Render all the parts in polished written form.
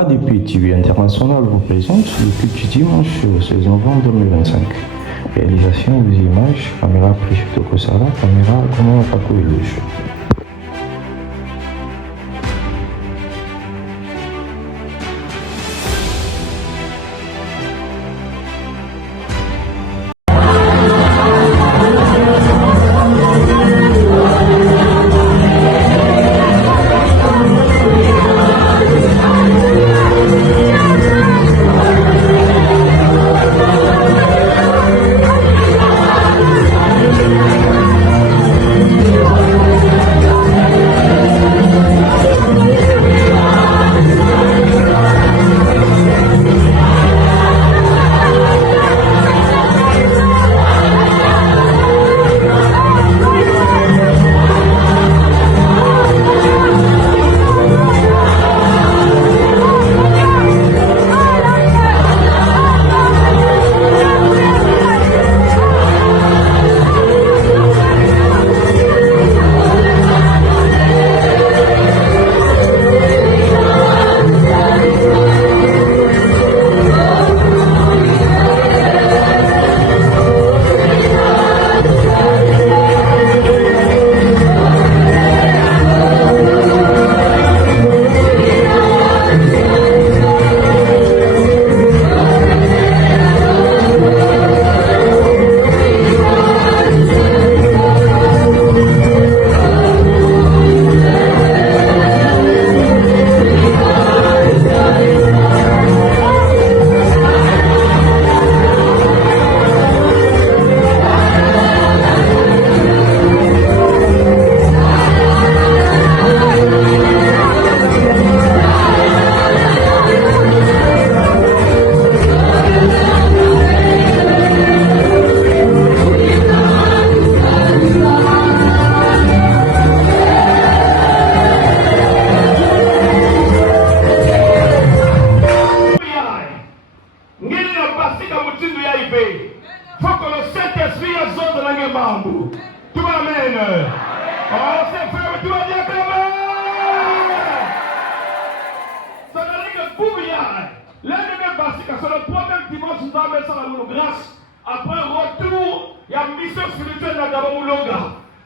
ADP TV International vous présente le culte du dimanche ce novembre 2025. Réalisation des images, caméra Priscito Kosara, caméra Goma Paco Eluche.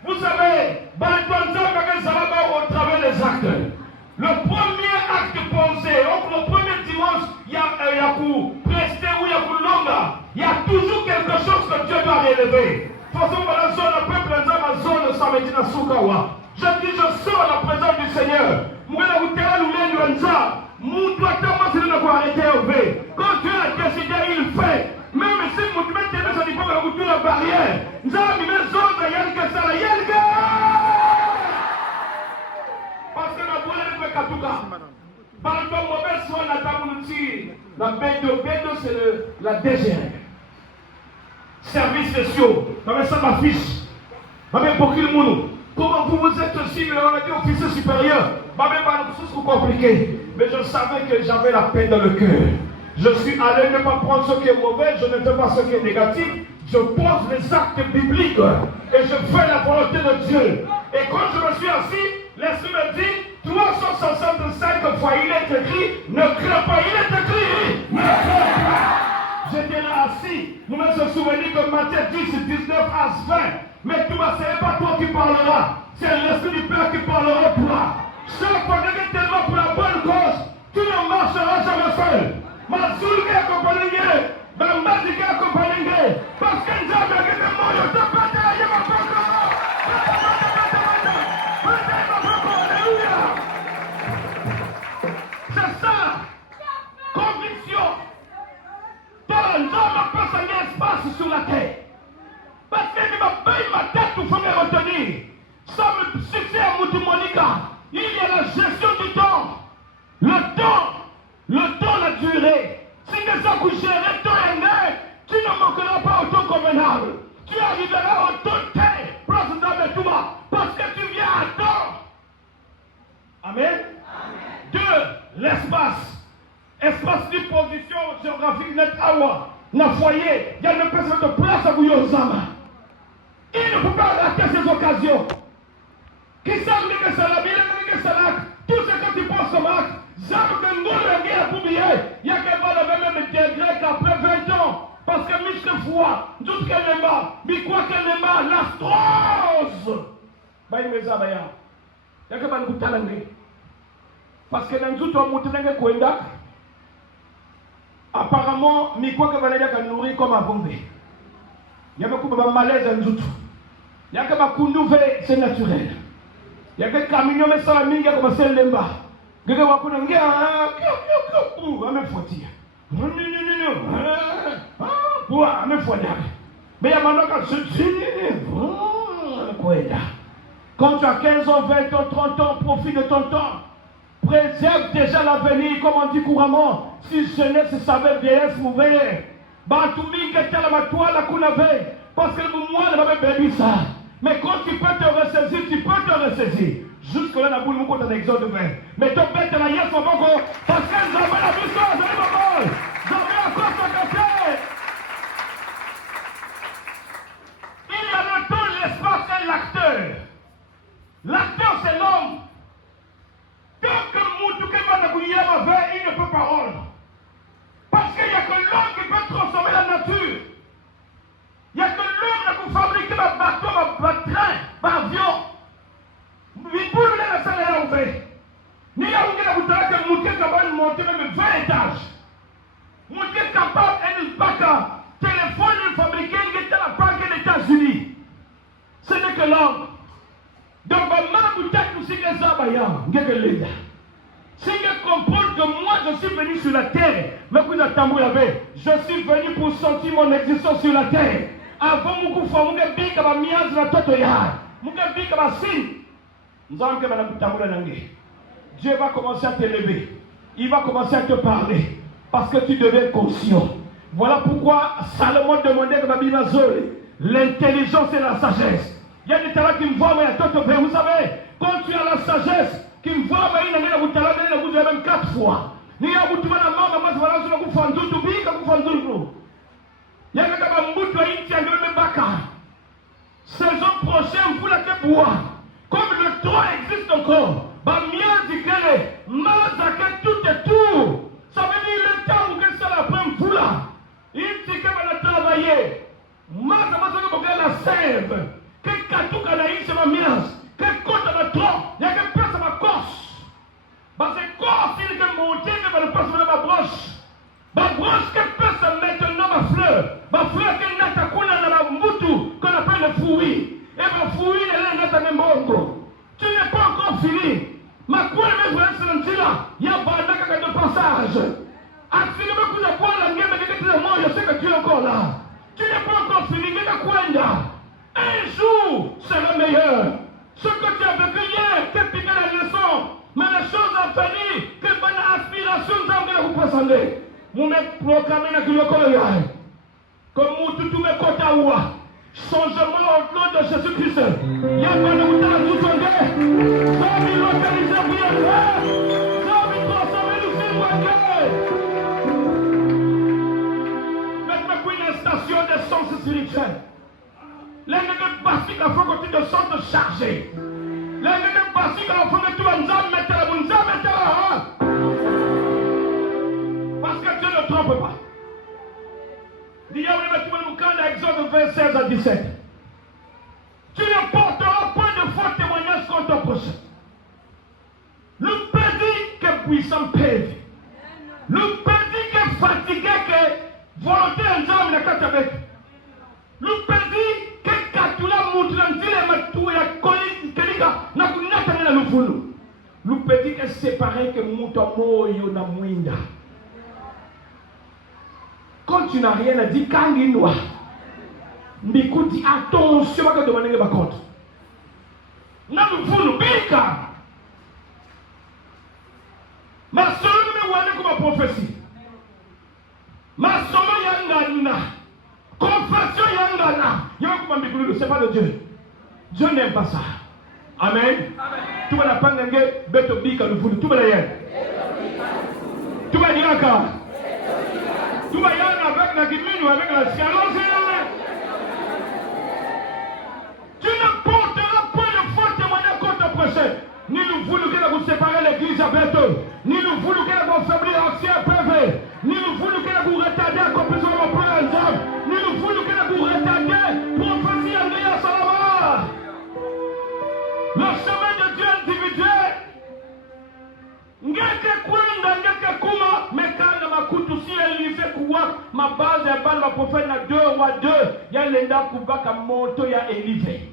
Vous savez, au travers des actes. Le premier acte posé, le premier dimanche, il y a pour prester ou il y a pour longa. Il y a toujours quelque chose que Dieu doit relever. De toute façon, la zone, le peuple dans la zone, ça me dit dans Soukawa. Je dis, je sors la présence du Seigneur. Quand Dieu a décidé, il fait. Même si vous mettez la barrière, nous avons mis les autres, il y a que ça, il y a que parce que la boule est Katuka. Par le mauvais soin, la table la bédo, c'est la DGR. Services spéciaux. Avec ça, ma fiche. Avec beaucoup de monde. Comment vous êtes aussi, on a dit officier supérieur. C'est compliqué. Mais je savais que j'avais la paix dans le cœur. Je suis allé ne pas prendre ce qui est mauvais, je ne fais pas ce qui est négatif. Je pose les actes bibliques et je fais la volonté de Dieu. Et quand je me suis assis, l'Esprit me dit 365 fois il est écrit, ne crains pas, il est écrit, ne crains pas. J'étais là assis, nous me sommes souvenus que Matthieu 10, 19 à 20. Mais tu ne sais pas toi qui parleras, c'est l'Esprit du Père qui parlera pour toi. Chaque fois que tu es tellement pour la bonne cause, tu ne marcheras jamais seul. Ma soul est accompagnée, ma magie est accompagnée, parce que nous avons gagné le monde, je te bataille, ma poco. C'est ça, conviction. Toi, l'homme n'a pas un espace sur la terre. Parce qu'il m'a payé ma tête pour me retenir. Ça me succès à Moutimonika. Il y a la gestion du temps. Le temps, la durée. Si les gens couchent, le temps est né, tu ne manqueras pas au temps convenable. Tu arriveras au temps T, place de toi, parce que tu viens à temps. Amen. Deux, l'espace. Espace de position géographique net awa. Dans le foyer, il y a une personne de place à Bouyozama. Il ne peut pas rater ces occasions. Qui savent que c'est la vie, tout ce que tu penses comme acte, j'aime que nous le fois. Tout qu'elle pas. Mais quoi qu'elle n'est pas, l'astrose. Baï meza baya. Y'a que ban kutalangé. Parce que dans tout on monte dans Kwenda. Apparemment, mais quoi que Valéria a nourri comme avant. Il y a beaucoup de malaise dans tout. Il y a que ma kundouve, c'est naturel. Il y a que camion mais ça minga comme c'est lemba. Gege wa kuna ngia ame fotia. Pour ame fotia. Mais il y a maintenant quand quand tu as 15 ans, 20 ans, 30 ans, profite de ton temps. Préserve déjà l'avenir, comme on dit couramment. Si jeunesse savait vieillesse mourir. Batoumi que tu as la toile à Kounave. Parce que le moi ne va pas ça. Mais quand tu peux te ressaisir, tu peux te ressaisir. Jusque là, nous avons un exode 20. Mais tu peux te la yes, mon bon, parce que nous avons la victoire, nous avons la balle. Nous avons la course à café. Il y a le temps, l'espace et l'acteur. L'acteur, c'est l'homme. Tant que Moutouké Banakouyama veut, il ne peut pas rendre. Parce qu'il n'y a que l'homme qui peut transformer la nature. Il n'y a que l'homme qui peut fabriquer un bateau, un train, un avion. Il peut le laisser là où il n'y a aucun que Mouté capable de monter même 20 étages. Mouté capable de faire téléphone et fabriquer la banque des États-Unis. Ce n'est que l'homme. Donc, si je comprends que moi je suis venu sur la terre, mais vous avez je suis venu pour sentir mon existence sur la terre. Avant que vous Dieu va commencer à t'élever. Il va commencer à te parler. Parce que tu deviens conscient. Voilà pourquoi Salomon demandait que la Bible l'intelligence et la sagesse. Il y a des talents qui me voient, mais vous savez, quand tu as la sagesse, qui me voit, mais il y a même 4 fois. Il y a des saison prochaine, vous l'avez boire. Comme le droit existe encore, tout est tout. Ça veut dire le temps où c'est la première fois. Il dit que va travailler. La sève. Que Katouka naïs c'est ma mise. Que côte à la trop. Il y a que place à ma Corse. Parce que Corse, il est monté, mais le passe de ma broche. Ma broche, que place maintenant ma fleur. Ma fleur, qu'elle n'a qu'à couler dans la moutou, qu'on appelle le fruit. Et ma fruit, elle est dans la mongo. Tu n'es pas encore fini. Ma coule, mais je vais là. Il y a pas de passage. Accident, que vous avez la gueule, mais je sais que tu es encore là. Tu n'es pas encore fini, mais la couenda. Un jour sera meilleur. Ce que tu as vécu hier, que piqué la leçon. Mais les choses en famille, que bonne aspiration nous vous présenter. Vous me proclamez dans le colère. Comme tout mes côtés à ouah. Changement au nom de Jésus-Christ. Il y a pas de temps à tout changer. Ça va localiser pour y aller. Ça va transformer nous sur maintenant, une station d'essence spirituelle. Les gens basiques à fond que tu te sens chargé. Les gens basiques à fond que tu vas nous mettre la bonne parce que Dieu ne trompe pas. Il y a un Exode 26 à 17. Tu ne porteras point de faux témoignages contre ton prochain. Le petit qui est puissant pève. Le petit qui est fatigué, qui est volonté en jambe, il est avec. Le petit qui est katula moutlanti, il est le petit qui est séparé, que moutamo yona mwinda. Quand tu n'as rien à dire, quand il noir, mais dis attention à demander les compte. N'a vous nous bika. Ma soeur me voit comme prophétie. Ma soeur yangana. Confession yangana. Yangana, c'est pas de Dieu. Dieu n'aime pas ça. Amen. Tu vas la prendre, beto bika nous voulons. Tout va la tu vas dire encore. Tu vas y aller avec la guimine ou avec la science. Tu ne porteras pas de faux témoignages contre ton prochain. Ni nous voulons que vous séparez l'église à bientôt. Ni nous voulons que vous fabriez l'ancien PV. Ni nous voulons que vous retardiez l'accomplissement de mon plan ensemble. Ni nous voulons prophète na 2 roi 2, il y a l'enda kubaka monto ya élevé.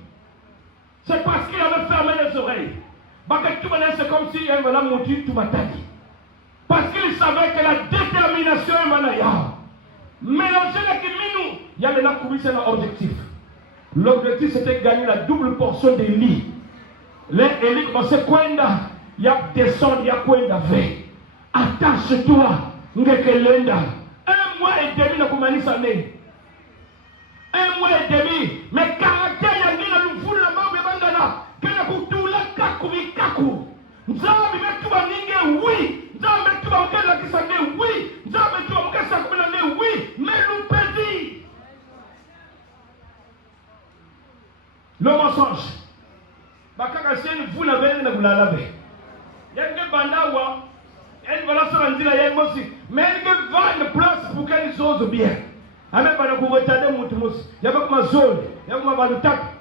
C'est parce qu'il avait fermé les oreilles. C'est comme si il avait monté tout bataille. Parce qu'il savait que la détermination est malaya. Mélanger la kiminu, il y a l'enda kubisa un objectif. L'objectif c'était de gagner la double portion des lits. Les élites commençaient à il y a descendre, il y a quoi d'affaire. Attache-toi, Ngekelenda. 1 mois et demi, na kumanisa ne. 1 mois et demi, mais caractère yangina lufu la mambe bandana. Kena kutula kaku mikaku. Nzambi metuba ninge oui. Nzambi metuba mkela kisane oui. Nzambi metuba mkesa kumina ne oui. Mais nous pédit. Le mensonge. Bakaka sieni vous l'avez, vous l'avez. Yenge bandawa. Elle va la sortir la yenge aussi. Mais elle va une place pour qu'elle chose bien. Avec pas de retarder mon tous. Il y a comme ma zone. Il y a comme ma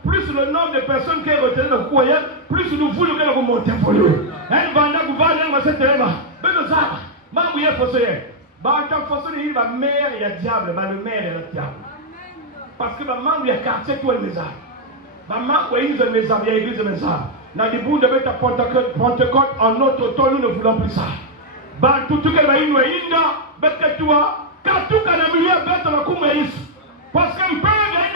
plus le nombre de personnes qui est retenue dans le courrier, plus nous voulons qu'elle remonte pour nous. Elle va dans le gouvernement, elle va se tenir. Mais nous avons. Maman, il y a fossoyé. Bah, tant fossoyé, il va mère et le diable. Bah, le maire et le diable. Parce que maman, il y a quartier tout le maison. Maman, il y a une maison, il y a une église maison. Dans les bouts de mettre Pentecôte en notre temps, nous ne voulons plus ça. Bah, tout ce que va y avoir, bête toi, quand tout le monde a bête dans la cour parce qu'un peu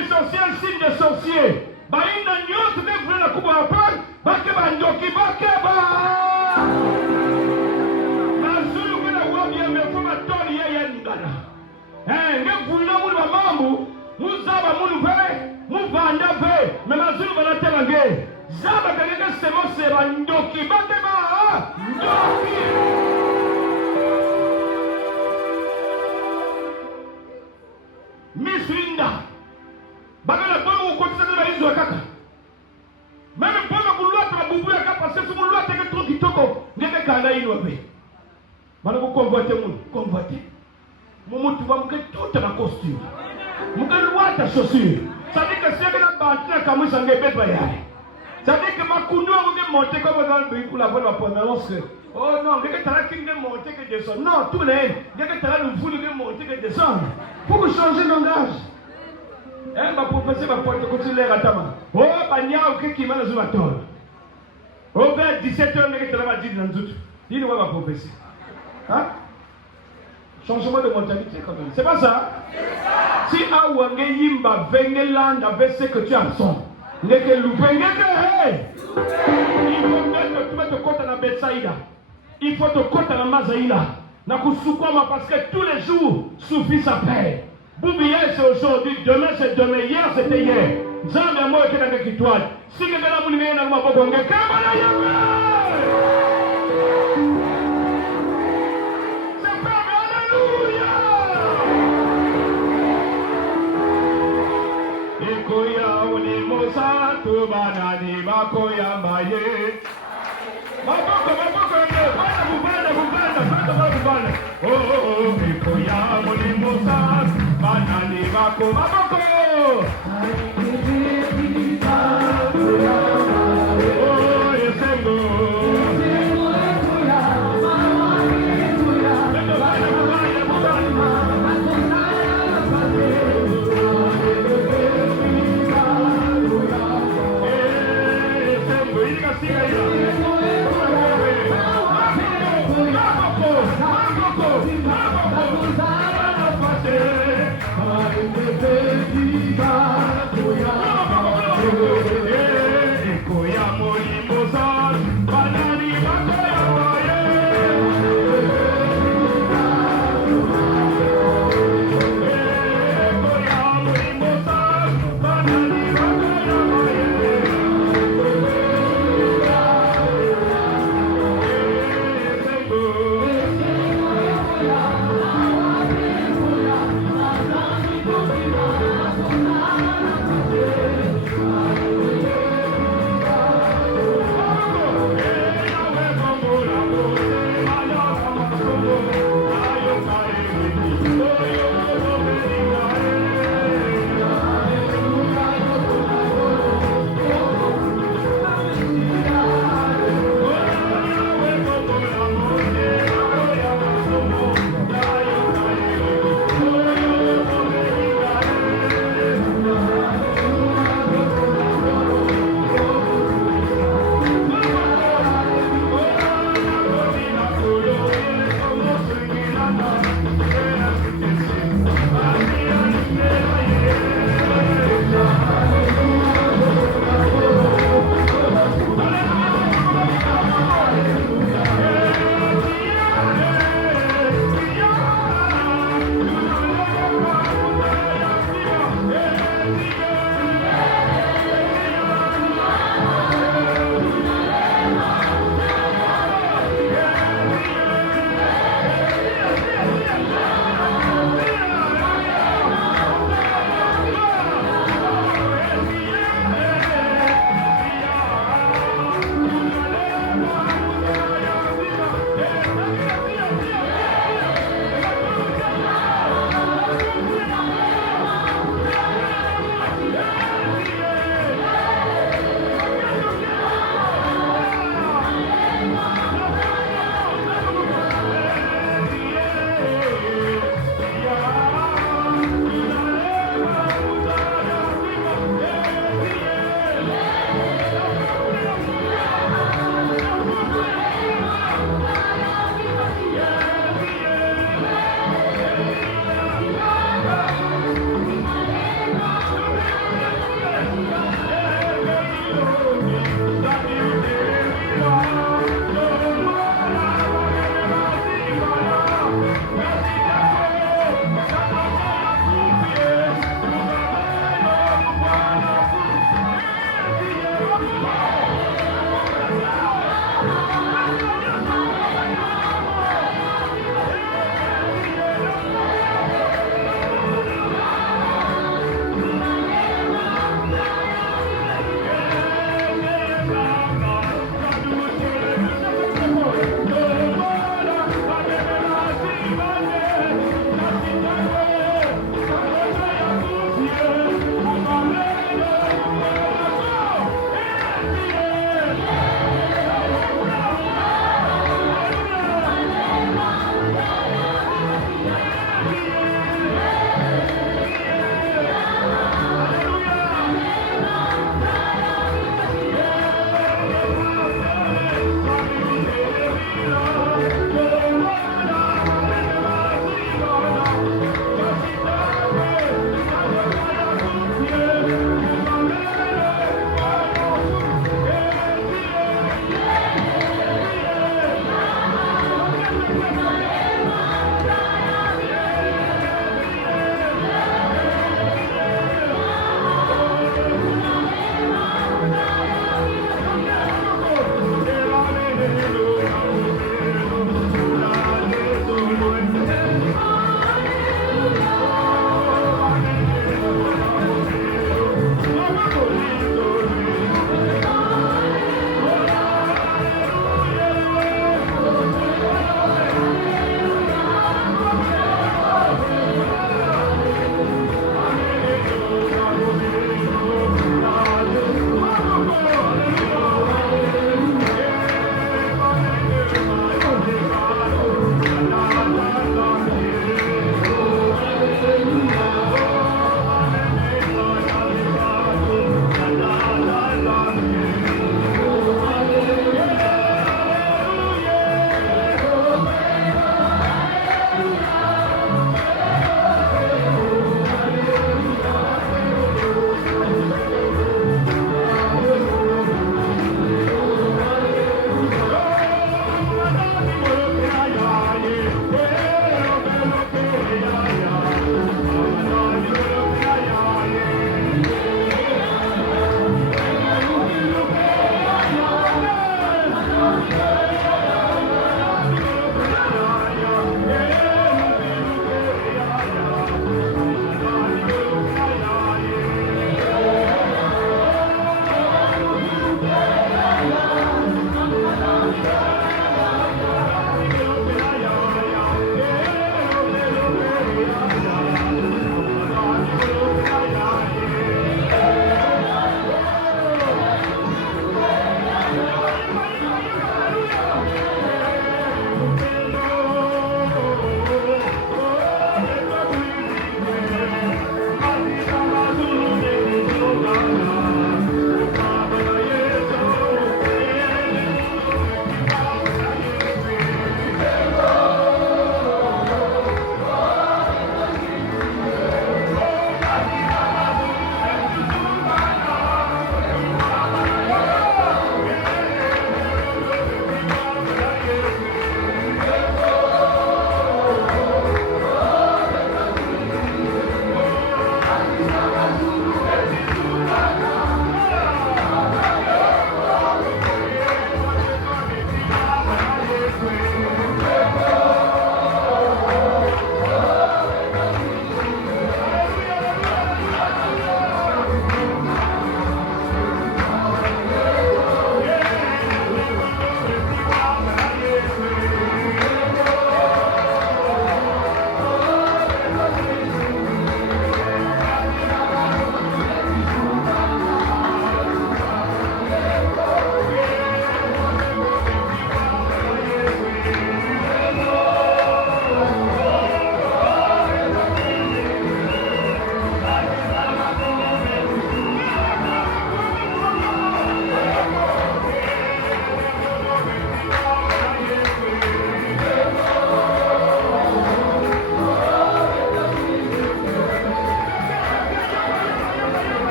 de sorcier, signe de sorcier. Bah, il y a une autre qui veut la cour à peine, bah, que va ndoki, bah, que bah. Bah, celui qui a oublié, mais il faut m'attendre, il y a une gana. Hein, nous voulons la mamou, nous avons mon nouvel, nous vendons, mais ma zone va la terranger. Zaba quelqu'un c'est bon, c'est un ndoki, bah, que bah, ndoki. Miss Linda, bagala bomo ukotisa na hizo kaka. Meme bomo kulwa tra bubu ya kapa sisi kulwa teke trop kitoko ngeke kanda ino be. Bana ko convoiter mun, convoiter. Mumuntu ba muke tout na costume. Muke lwa ta chaussure. Ça dit que c'est que la bantina kamisa ngebe ba ya. Ça dit que makundu ngeke monter comme dans le pour la bonne apparence. Oh non, ngeke tala kinge monter que descendre. Non, tout les ngeke tala nous voulons ngeke monter que descendre. Pour changer de langage. Elle va professer ma porte côté l'air à Tama. Oh, Banya, ok, qui m'a le Zumator. Au vers 17h, mais tu l'as dit dans tout. Il va professer. Hein? Changement de mentalité quand même. C'est pas ça? Si Awangé Yimba Vengeland avait ce que tu as son. N'est que loupé, il faut mettre te compte à la Betsaïda. Il faut te compte à la Mazaïla. Parce que tous les jours suffit sa paix. Boubier c'est aujourd'hui, demain c'est demain, hier c'était hier. Zambia moi qui est avec l'étoile. Si quelqu'un a voulu venir dans ma boîte, on est c'est pas alléluia. Ikoya unimosa tu banani bakoya maye. Oh, Ikoya Molimosa, Banani Bako, Maboko. Oh, Yesengo. Baby. Yeah.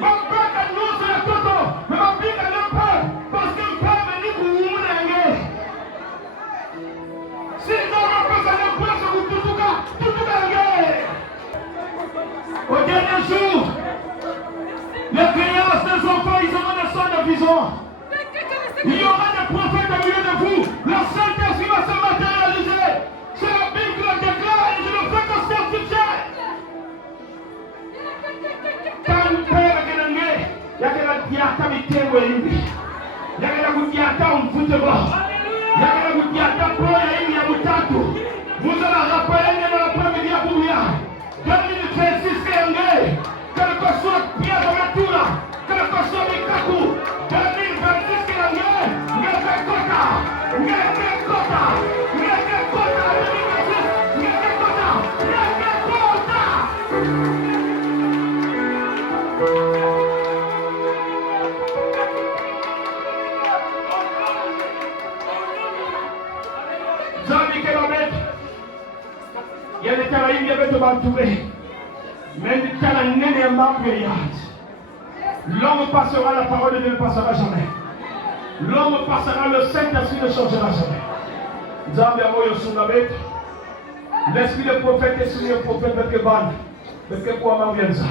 Mapaka nusu ya toto. Mapika lempa. Parce que mpame ni kuumuna nge. Si non repose le place où tutuka nge. Au dernier jour, les créances des enfants, ils auront des sons de vision. Il y aura des prophètes au milieu de vous. Le Saint-Esprit va se matérialiser. C'est la Bible qui le déclare et je le fais que certifier. Quand le père est gagné, il y a que diata mitego hivi. Il y a que diata mfutebo. Il y a que diata proya hivi ya mutatu. Vous allez rappeler dans l'après-midi à Boulia. 2026 kenge. Quel que soit Pierre de Matura, quel que soit Mikaku. 2026 kenge. Ngeke kota. Ngeke kota. Ngeke kota. 2026. Ngeke kota. Ngeke kota. Zami kilomètres. Il y a des terrains qui viennent te battre. Mais du terrain n'est pas l'homme passera, la parole de Dieu ne passera jamais. L'homme passera, le Saint-Esprit ne changera jamais. Zambia moyo sunabet. L'esprit de prophète est sur le prophète de Keban. De Kekwa Mambianza.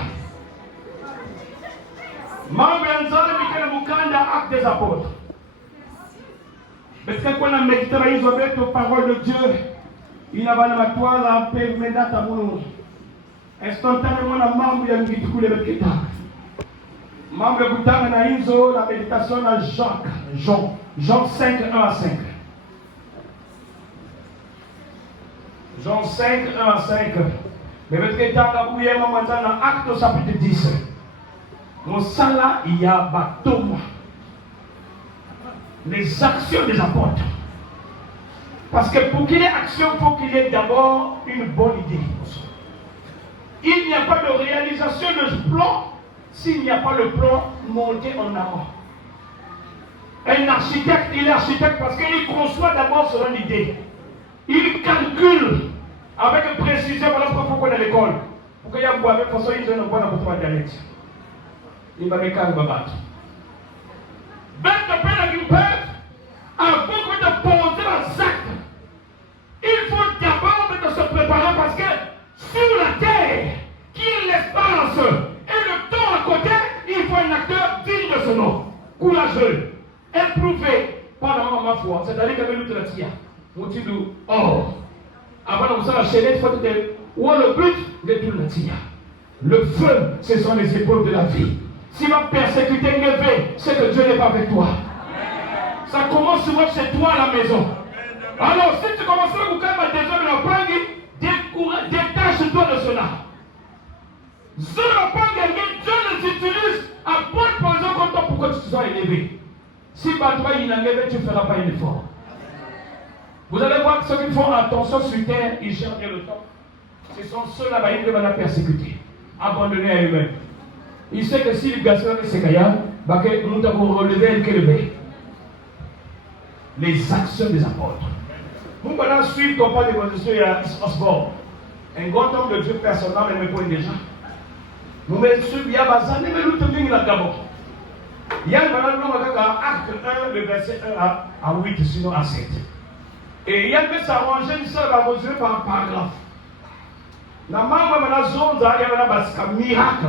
Mambianza, le Mukanda, acte des apôtres. Mais quand on a médité aux paroles de Dieu, il n'a pas de toile à paix, mais d'ata mounou. Instantanément, la membre de l'Angitukule de Kita. Membre de Boutang na Inzo, la méditation à Jean 5, 1 à 5. Jean 5, 1 à 5. Mais votre Kita, la bouillère, maintenant, dans Acte chapitre 10. Mon sala, il y a bateau. Les actions des apôtres. Parce que pour qu'il y ait action, il faut qu'il y ait d'abord une bonne idée. Il n'y a pas de réalisation de plan s'il n'y a pas le plan monté en amont. Un architecte, il est architecte parce qu'il conçoit d'abord selon l'idée. Il calcule avec précision, voilà pourquoi on est à l'école. Pour qu'il y ait un bois avec façon, il donne un bois dans votre dialecte. Il va me calmer, battre. Bête de peine à une peur, avant de poser les actes, il faut d'abord se préparer parce que sur la terre, qui est l'espace et le temps à côté, il faut un acteur digne de ce nom, courageux, éprouvé par la maman ma foi. C'est-à-dire qu'avec l'autre la tia, on dit or. Avant de vous enchaîner, il faut dire où est le but de tout la tia. Le feu, ce sont les épreuves de la vie. Si ma persécuté est levée, c'est que Dieu n'est pas avec toi. Ça commence souvent chez toi à la maison. Alors, si tu commences à vous calmer à des hommes et à prendre, détache-toi de cela. Dieu les utilise à bonne position comme toi pour que tu sois élevé. Si par toi il est élevé, tu ne feras pas un effort. Vous allez voir que ceux qui font attention sur terre, ils gèrent bien le temps. Ce sont ceux-là qui vont la persécuter, abandonnés à eux-mêmes. Il sait que si le gaspillage est sécaillard, nous avons relevé et élevé. Les actions des apôtres. Nous allons suivre comme pas d'évolution à Osborne. Un grand homme de Dieu personnel, mais me point déjà. Nous mettons suivre, il y a Bazan, mais nous tenons la Gabon. Il y a acte 1, le verset 1 à 8, sinon à 7. Et il y a que ça arrangé une seule à mesurer par un paragraphe. La maman de la zone, il y a un miracle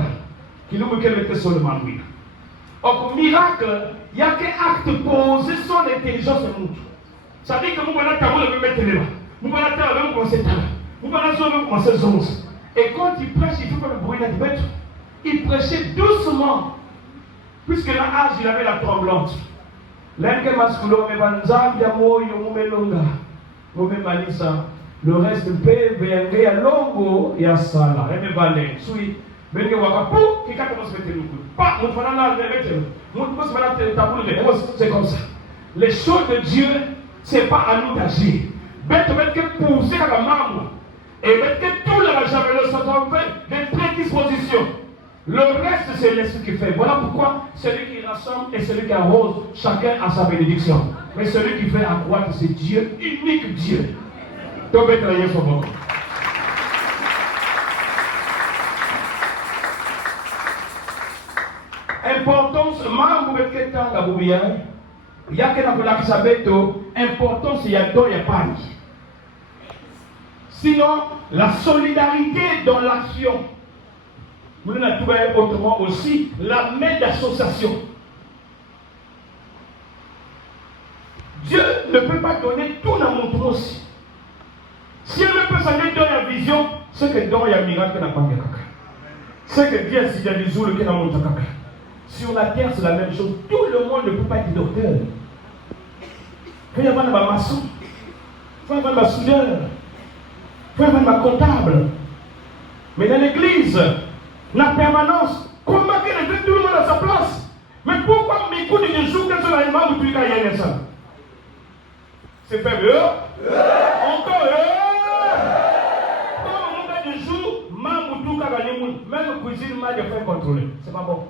qui nous met seulement lui. Donc, miracle, il y a qu'un acte posé sur l'intelligence de nous. Ça dit que nous allons le mettre là. Nous allons commencer là. Nous allons commencer 11. Et quand il prêche, il faut que le bruit de la bête. Il prêchait doucement. Puisque l'âge, il avait la tremblante. L'enque masculin, mais banzam, yamo, yomume longa. Yomume malisa. Le reste de paix, vengue à longo et à sala. Reme balé. Sui. Vengue wakapu, qui quand on se mettait le coup. Pas, on va là, le mettre. On se mettre le tabou, c'est comme ça. Les choses de Dieu, ce n'est pas à nous d'agir. Bête que pousser à la maman. Et bête que tout le jamais le sont des prédispositions. Le reste, c'est l'esprit qui fait. Voilà pourquoi celui qui rassemble et celui qui arrose, chacun a sa bénédiction. Mais celui qui fait accroître, c'est Dieu, unique Dieu. Donc, bête la yeux bon. Importance, mambo beketanga bubia. Yake na kulakisa beto, importance ya do ya pani. Sinon, la solidarité dans l'action. Nous l'avons trouvé autrement aussi, la main d'association. Dieu ne peut pas donner tout dans mon trou aussi. Si on ne peut s'en donner la vision, c'est que dans il y a un miracle qui n'a pas de caca. C'est que Dieu s'il y a des jours qui n'a pas de caca. Sur la terre, c'est la même chose. Tout le monde ne peut pas être docteur. Il faut y avoir ma maçon. Il faut y avoir ma soudeur. Il faut y avoir ma comptable. Mais dans l'église, la permanence, comment qu'elle met tout le monde à sa place? Mais pourquoi mes coups de jour que sur l'animal ou tout le monde ça? C'est faible. Encore. Quand on met des jours, même le cuisine mal de faire contrôler. C'est pas bon.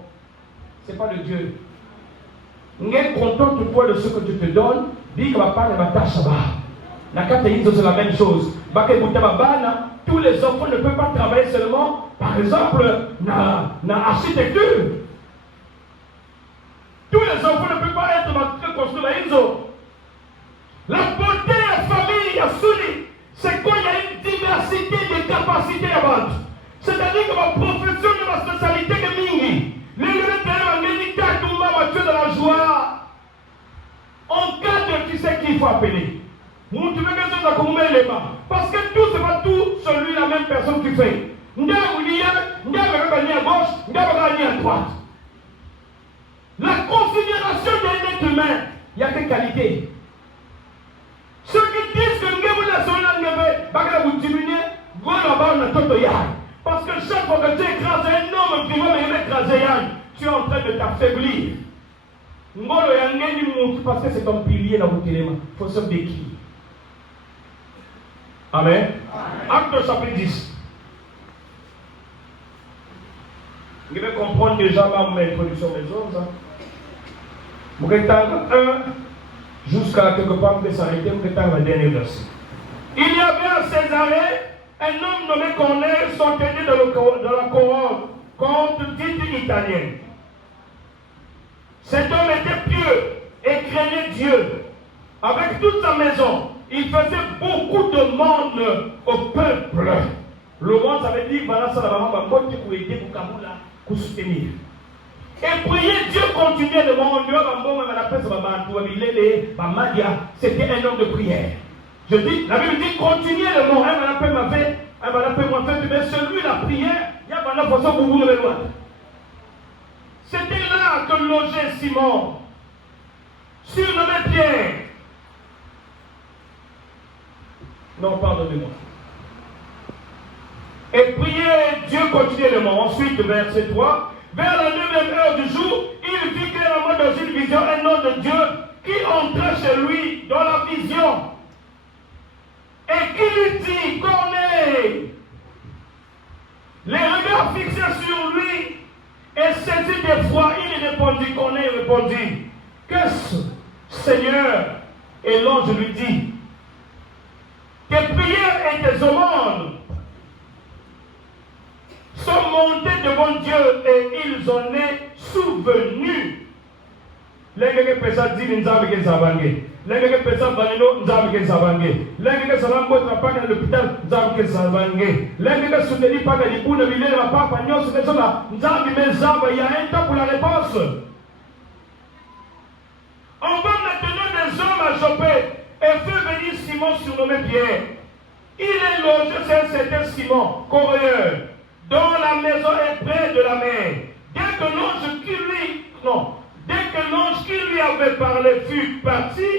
C'est pas de Dieu. N'es content de toi de ce que tu te donnes. Dis que ma part ne va tâcher pas. La catégorie c'est la même chose. Tous les enfants ne peuvent pas travailler seulement, par exemple, dans l'architecture. Tous les enfants ne peuvent pas être construits dans l'ISO. La beauté de la famille à Souli, c'est quand il y a une diversité de capacités à vendre. C'est-à-dire que ma profession de ma spécialité est mingi. Les médicaments tout le monde de la joie. En cas de tu sais qu'il faut appeler. Parce que tout, c'est pas tout celui la même personne qui fait. Nous avons gagné à gauche, nous avons gagné à droite. La considération d'un être humain, il n'y a que qualité. Ceux qui disent que nous avons diminuer, parce que chaque fois que tu écrases un homme qui va écraser Yann, tu es en train de t'affaiblir. Parce que c'est ton pilier dans votre élément. Il faut se déquier. Amen. Acte chapitre 10. Vous devez comprendre déjà ma introduction des choses. Vous pouvez attendre 1 jusqu'à quelque part, vous pouvez s'arrêter, vous pouvez attendre le dernier verset. Il y avait à Césarée un homme nommé Corneille, soutenu dans la couronne contre dite italienne. Cet homme était pieux et craignait Dieu. Avec toute sa maison, il faisait beaucoup de monde au peuple. Le monde, ça veut dire, voilà, ça va pour aider pour Kaboula, pour soutenir. Et prier, Dieu continuait de manger, c'était un homme de prière. Je dis, la Bible dit, continuez le monde, mais celui la prière, il y a pas la façon pour vous le loin. C'était là que logeait Simon, surnommé Pierre. Non, pardonnez-moi. Et priez, Dieu continuellement. Ensuite, verset 3. Vers la 9e heure du jour, il vit clairement dans une vision un homme de Dieu qui entrait chez lui dans la vision. Et qui lui dit, Corneille. Les regards fixés sur lui et saisi d'effroi, il répondit, Corneille répondit, qu'est-ce, Seigneur? Et l'ange lui dit, tes prières et tes aumônes sont montées devant Dieu et ils en est souvenu. L'engagé pesa dit nzambe ke zabange. L'engagé pesa banino nzambe ke zabange. L'engagé salambo trapaka à l'hôpital nzambe ke zabange. L'engagé soutenu pas de l'ibune bilé la papa nyo c'est ça nzambe me zamba. Il y a un temps pour la réponse. On va maintenant des hommes à Jopé et fait venir Simon surnommé Pierre. Il est logé chez un certain Simon, coureur, dont la maison est près de la mer. Dès que l'ange qui lui avait parlé fut parti,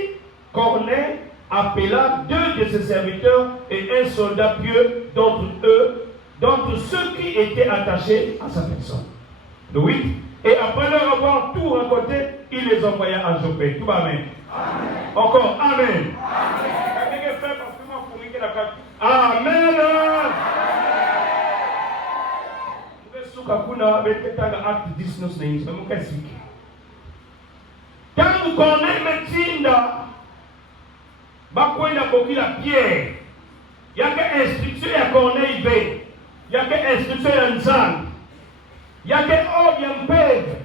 Corneille appela 2 de ses serviteurs et un soldat pieux d'entre ceux qui étaient attachés à sa personne. Le 8. Et après leur avoir tout raconté, il les envoya à Jopé. Tout va amen. Encore amen. Amen. Acte 19. Quand vous connaissez Metinda, Bakwenda Bokila Pierre, il y a que instruction à Corneille B, il y a que instruction à Nzan, il y a que Obiampève,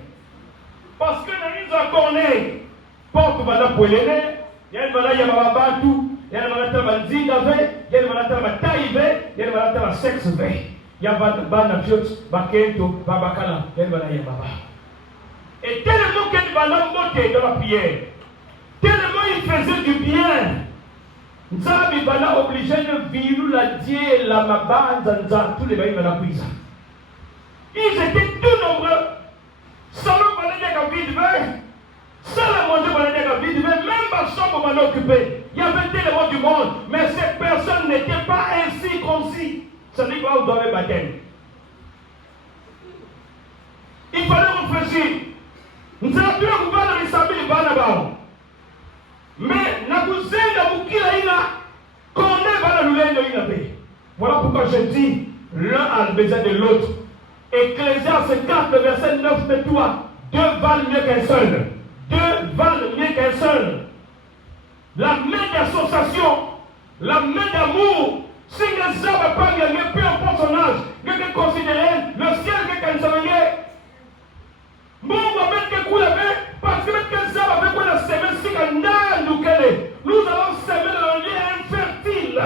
Parce que dans les accords, porte bana poelene, yel bana yama bantu, yel bana tama zinga ve, yel bana tama taive, yel bana tama sexe ve. Yel bana piot, bakento, babakala, yel bana yama ba. Et tellement qu'il bana monté dans la prière, tellement il faisait du bien. Nzabi bana obligé de vivre la dieu, la maba, zanza, tous les bains de la puisa. Ils étaient tout nombreux. Salon bana yaka vide ve. Ça la manger pour la vie, même ma chambre m'a occupé. Il y avait tellement du monde, mais ces personnes n'étaient pas ainsi concis. Ça dit quoi, vous doivent baptême. Il fallait réfléchir. Nous avons pu ouvrir le sabi de Banabao. Mais la cousine de Boukila Ina, qu'on est dans le lait de Inabe. Voilà pourquoi je dis, l'un a le besoin de l'autre. Ecclésiaste 4, verset 9 de toi, deux valent mieux qu'un seul. Deux valent mieux qu'un seul. La main d'association, la main d'amour, si les hommes n'ont pas gagné, peu importe son âge, que considérer le ciel que quand ça vient. Bon, on va mettre que vous l'avez, parce que les hommes avec quoi la semaine, si nous allons semer dans un lieu infertile.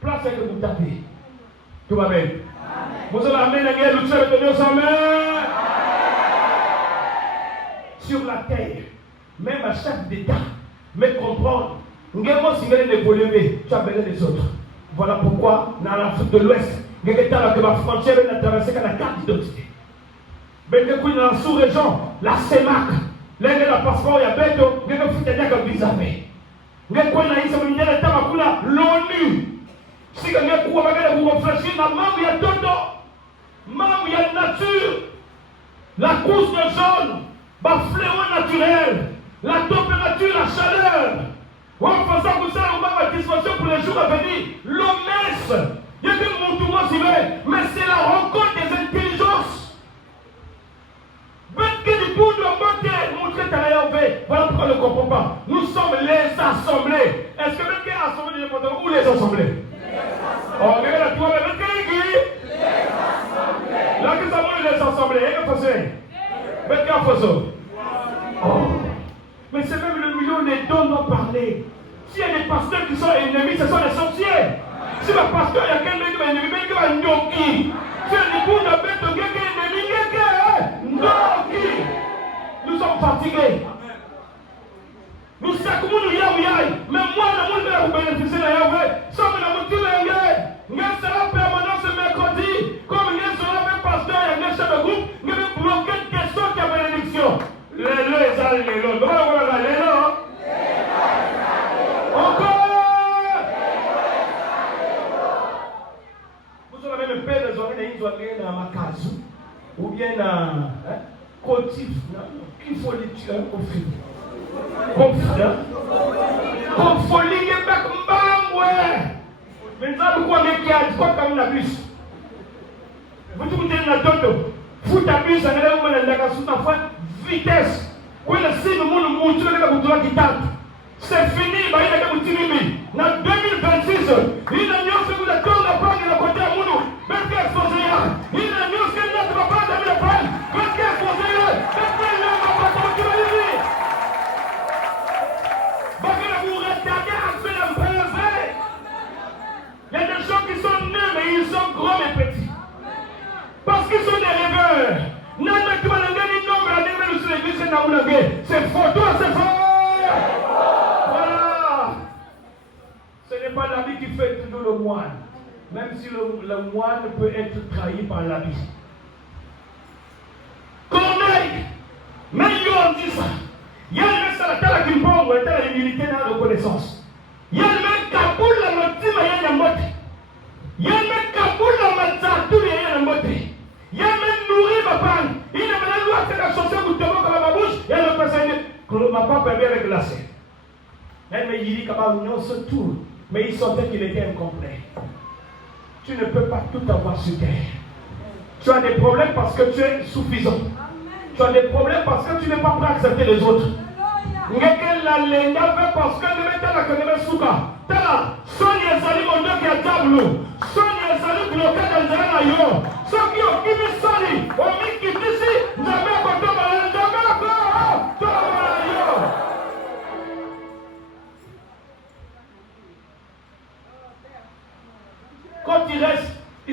Place que vous tapez. Tout va bien. Vous allez amener la guerre, nous allons tenir sa main. Sur la terre. Même à chaque détail, mais comprendre, nous avons si évoluer, tu as besoin des autres. Voilà pourquoi, dans l'Afrique de l'Ouest, nous avons que la frontière est traversée par la carte d'identité. Mais dans la sous-région, la CEMAC, la passeport, il y a Beto, nous avons fait des visa. Nous avons l'ONU. Si vous avez réfléchir, il y a Toto, il y a la nature, la couche de jaune, le fléau naturel. La température, la chaleur. En faisant comme ça, on va disposition pour les jours à venir. L'OMS, il y a des mouvements civils, mais c'est la rencontre des intelligences. Voilà pourquoi on ne comprend pas. Nous sommes les assemblées. Est-ce que même qui est assemblée ou les assemblées? Oh, regardez la toile, mais qui est les assemblées. Là, qui sont les assemblées? Mais qui a fait ça? Oh. Mais c'est même le million des dons dont parler. S'il y a des pasteurs qui sont ennemis, ce sont les sorciers. Si le pasteur, il y a quelqu'un qui est ennemi, mais qui va nyoki. Si il y a des bouts de bête, qui est ennemi, nyoki. Nous sommes fatigués. Nous savons comment nous y allons. Mais moi, je ne vais pas bénéficier de Yahweh. Ça me l'a motivé à Yahweh. Nous serons permanents ce mercredi. Comme nous serons un pasteur et un chef de groupe, nous allons bloquer une question qui a bénédiction. Les lots. Encore. Vous avez même peur des oreilles dans ma case. Ou bien dans Cotif. Il faut les tuer au fil. Comme folie, il y a pas comme bam, maintenant, vous croyez qu'il y a quoi comme la bus? Vous dites la toto. Fout ta bus, ça n'a pas sous ta vitesse. Quand le signe monde monte, qui tape. C'est fini, il y a des petits. En 2026, il a mis ce que vous êtes comme la prendre de côté à Mounou. Mais qu'est-ce que c'est là? Il a mis ce que notre papa a mis la prendre. Mais qu'est-ce que c'est là? Mais qu'est-ce que c'est là? Parce que vous retardez à faire la présence. Il y a des gens qui sont nés, mais ils sont gros et petits. Parce qu'ils sont des rêveurs. C'est faux, toi c'est faux. Voilà. Ce n'est pas l'habit qui fait toujours le moine. Même si le moine peut être trahi par l'habit. Corneille, mais on dit ça. Il y a le salatal qui prend, il y a l'humilité dans la reconnaissance. Il y a le mec Kaboul, la motive, il y a la motte. Il y a le mec Kaboul, la motive, il y a la motte. Il y a même nourri ma femme. Il y a même la loi qui a chaussé vous devant comme ma bouche. Et elle me fait que ma femme permet avec glacé. Elle me dit qu'il y a ce tour. Mais il sentait qu'il était incomplet. Tu ne peux pas tout avoir sur terre. Tu as des problèmes parce que tu es suffisant. Tu as des problèmes parce que tu n'es pas prêt à accepter les autres. La lenda parce que tu es la connaissance souka. Tala, Sonia Zali mon Dieu qui a tableau. Sonia Zali bloqué dans le terrain ailleurs. Ceux qui ont kiffé Sony, on mis qui ici, jamais à côté de la jamais encore.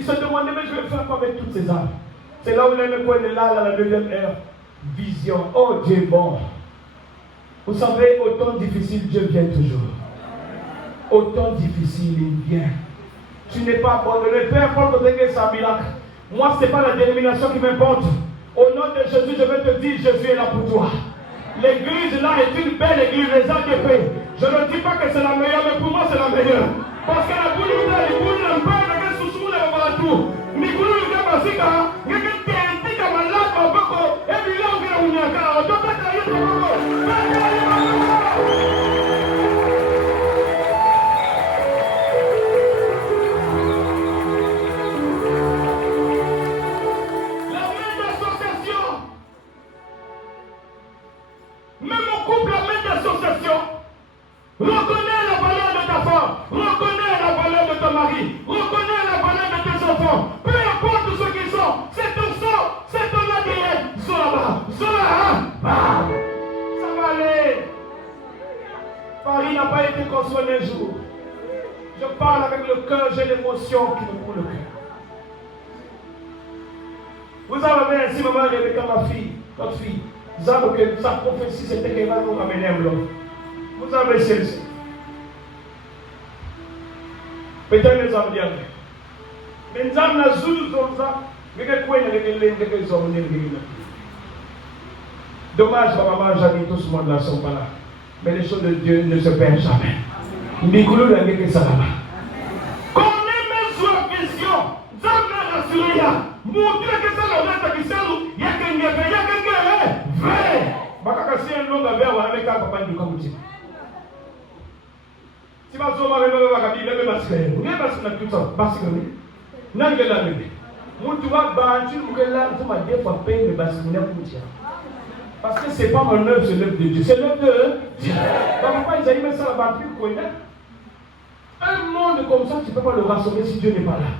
se demandait, mais je vais faire quoi avec toutes ces âmes? C'est là où il aime quoi, là, la deuxième ère. Vision. Oh Dieu est bon. Vous savez, au temps difficile, Dieu vient toujours. Au temps difficile, il vient. Tu n'es pas abandonné. Peu importe que c'est un miracle. Moi, ce n'est pas la dénomination qui m'importe. Au nom de Jésus, je vais te dire, Jésus est là pour toi. L'église là est une belle église, les ADP. Je ne dis pas que c'est la meilleure, mais pour moi c'est la meilleure. Parce que la boule de la boule n'a pas de sous la partout. Mais pour nous, il y a un il y a un TNT qui a malade au Boko. Et puis là, on vient au Niaka. On doit pas travailler au Boko. Même au couple, la main d'association. Reconnais la valeur de ta femme. Reconnais la valeur de ton mari. Reconnais la valeur de tes enfants. Peu importe ce qu'ils sont. C'est ton sang. C'est ton ADN. Zola. Zola. Ça va aller. Paris n'a pas été construit un jour. Je parle avec le cœur. J'ai l'émotion qui me coule le cœur. Vous avez ainsi, maman, Rebecca, ma fille, notre fille. Vous savez que sa prophétie, c'était qu'elle va nous ramener un bloc. Vous avez celle-ci. Peut-être les hommes disent. Mais nous avons la zoule, mais que quoi, les hommes dommage, maman, j'habite tout ce monde-là, sont pas là. Mais les choses de Dieu ne se perdent jamais. Nicolas n'a que ça là-bas. Qu'on ait même sur la question, nous avons rassuré. Montrer que ça l'a qui s'allume, il y a quelqu'un vrai. Bakaka si un homme avait avec un papa du Kamouti. Si ma soeur m'avait dit, il avait masqué. Vous n'avez pas ce tout ça, parce que n'a que la bébé. Mon tu vas battre, tu là, vous m'avez dit, faut payer le basculer pour parce que c'est pas mon œuvre, c'est l'œuvre de Dieu. C'est l'œuvre de Dieu. Papa, ils avaient mis ça à la batterie, vous connaissez. Un monde comme ça, tu ne peux pas le rassembler si Dieu n'est pas là.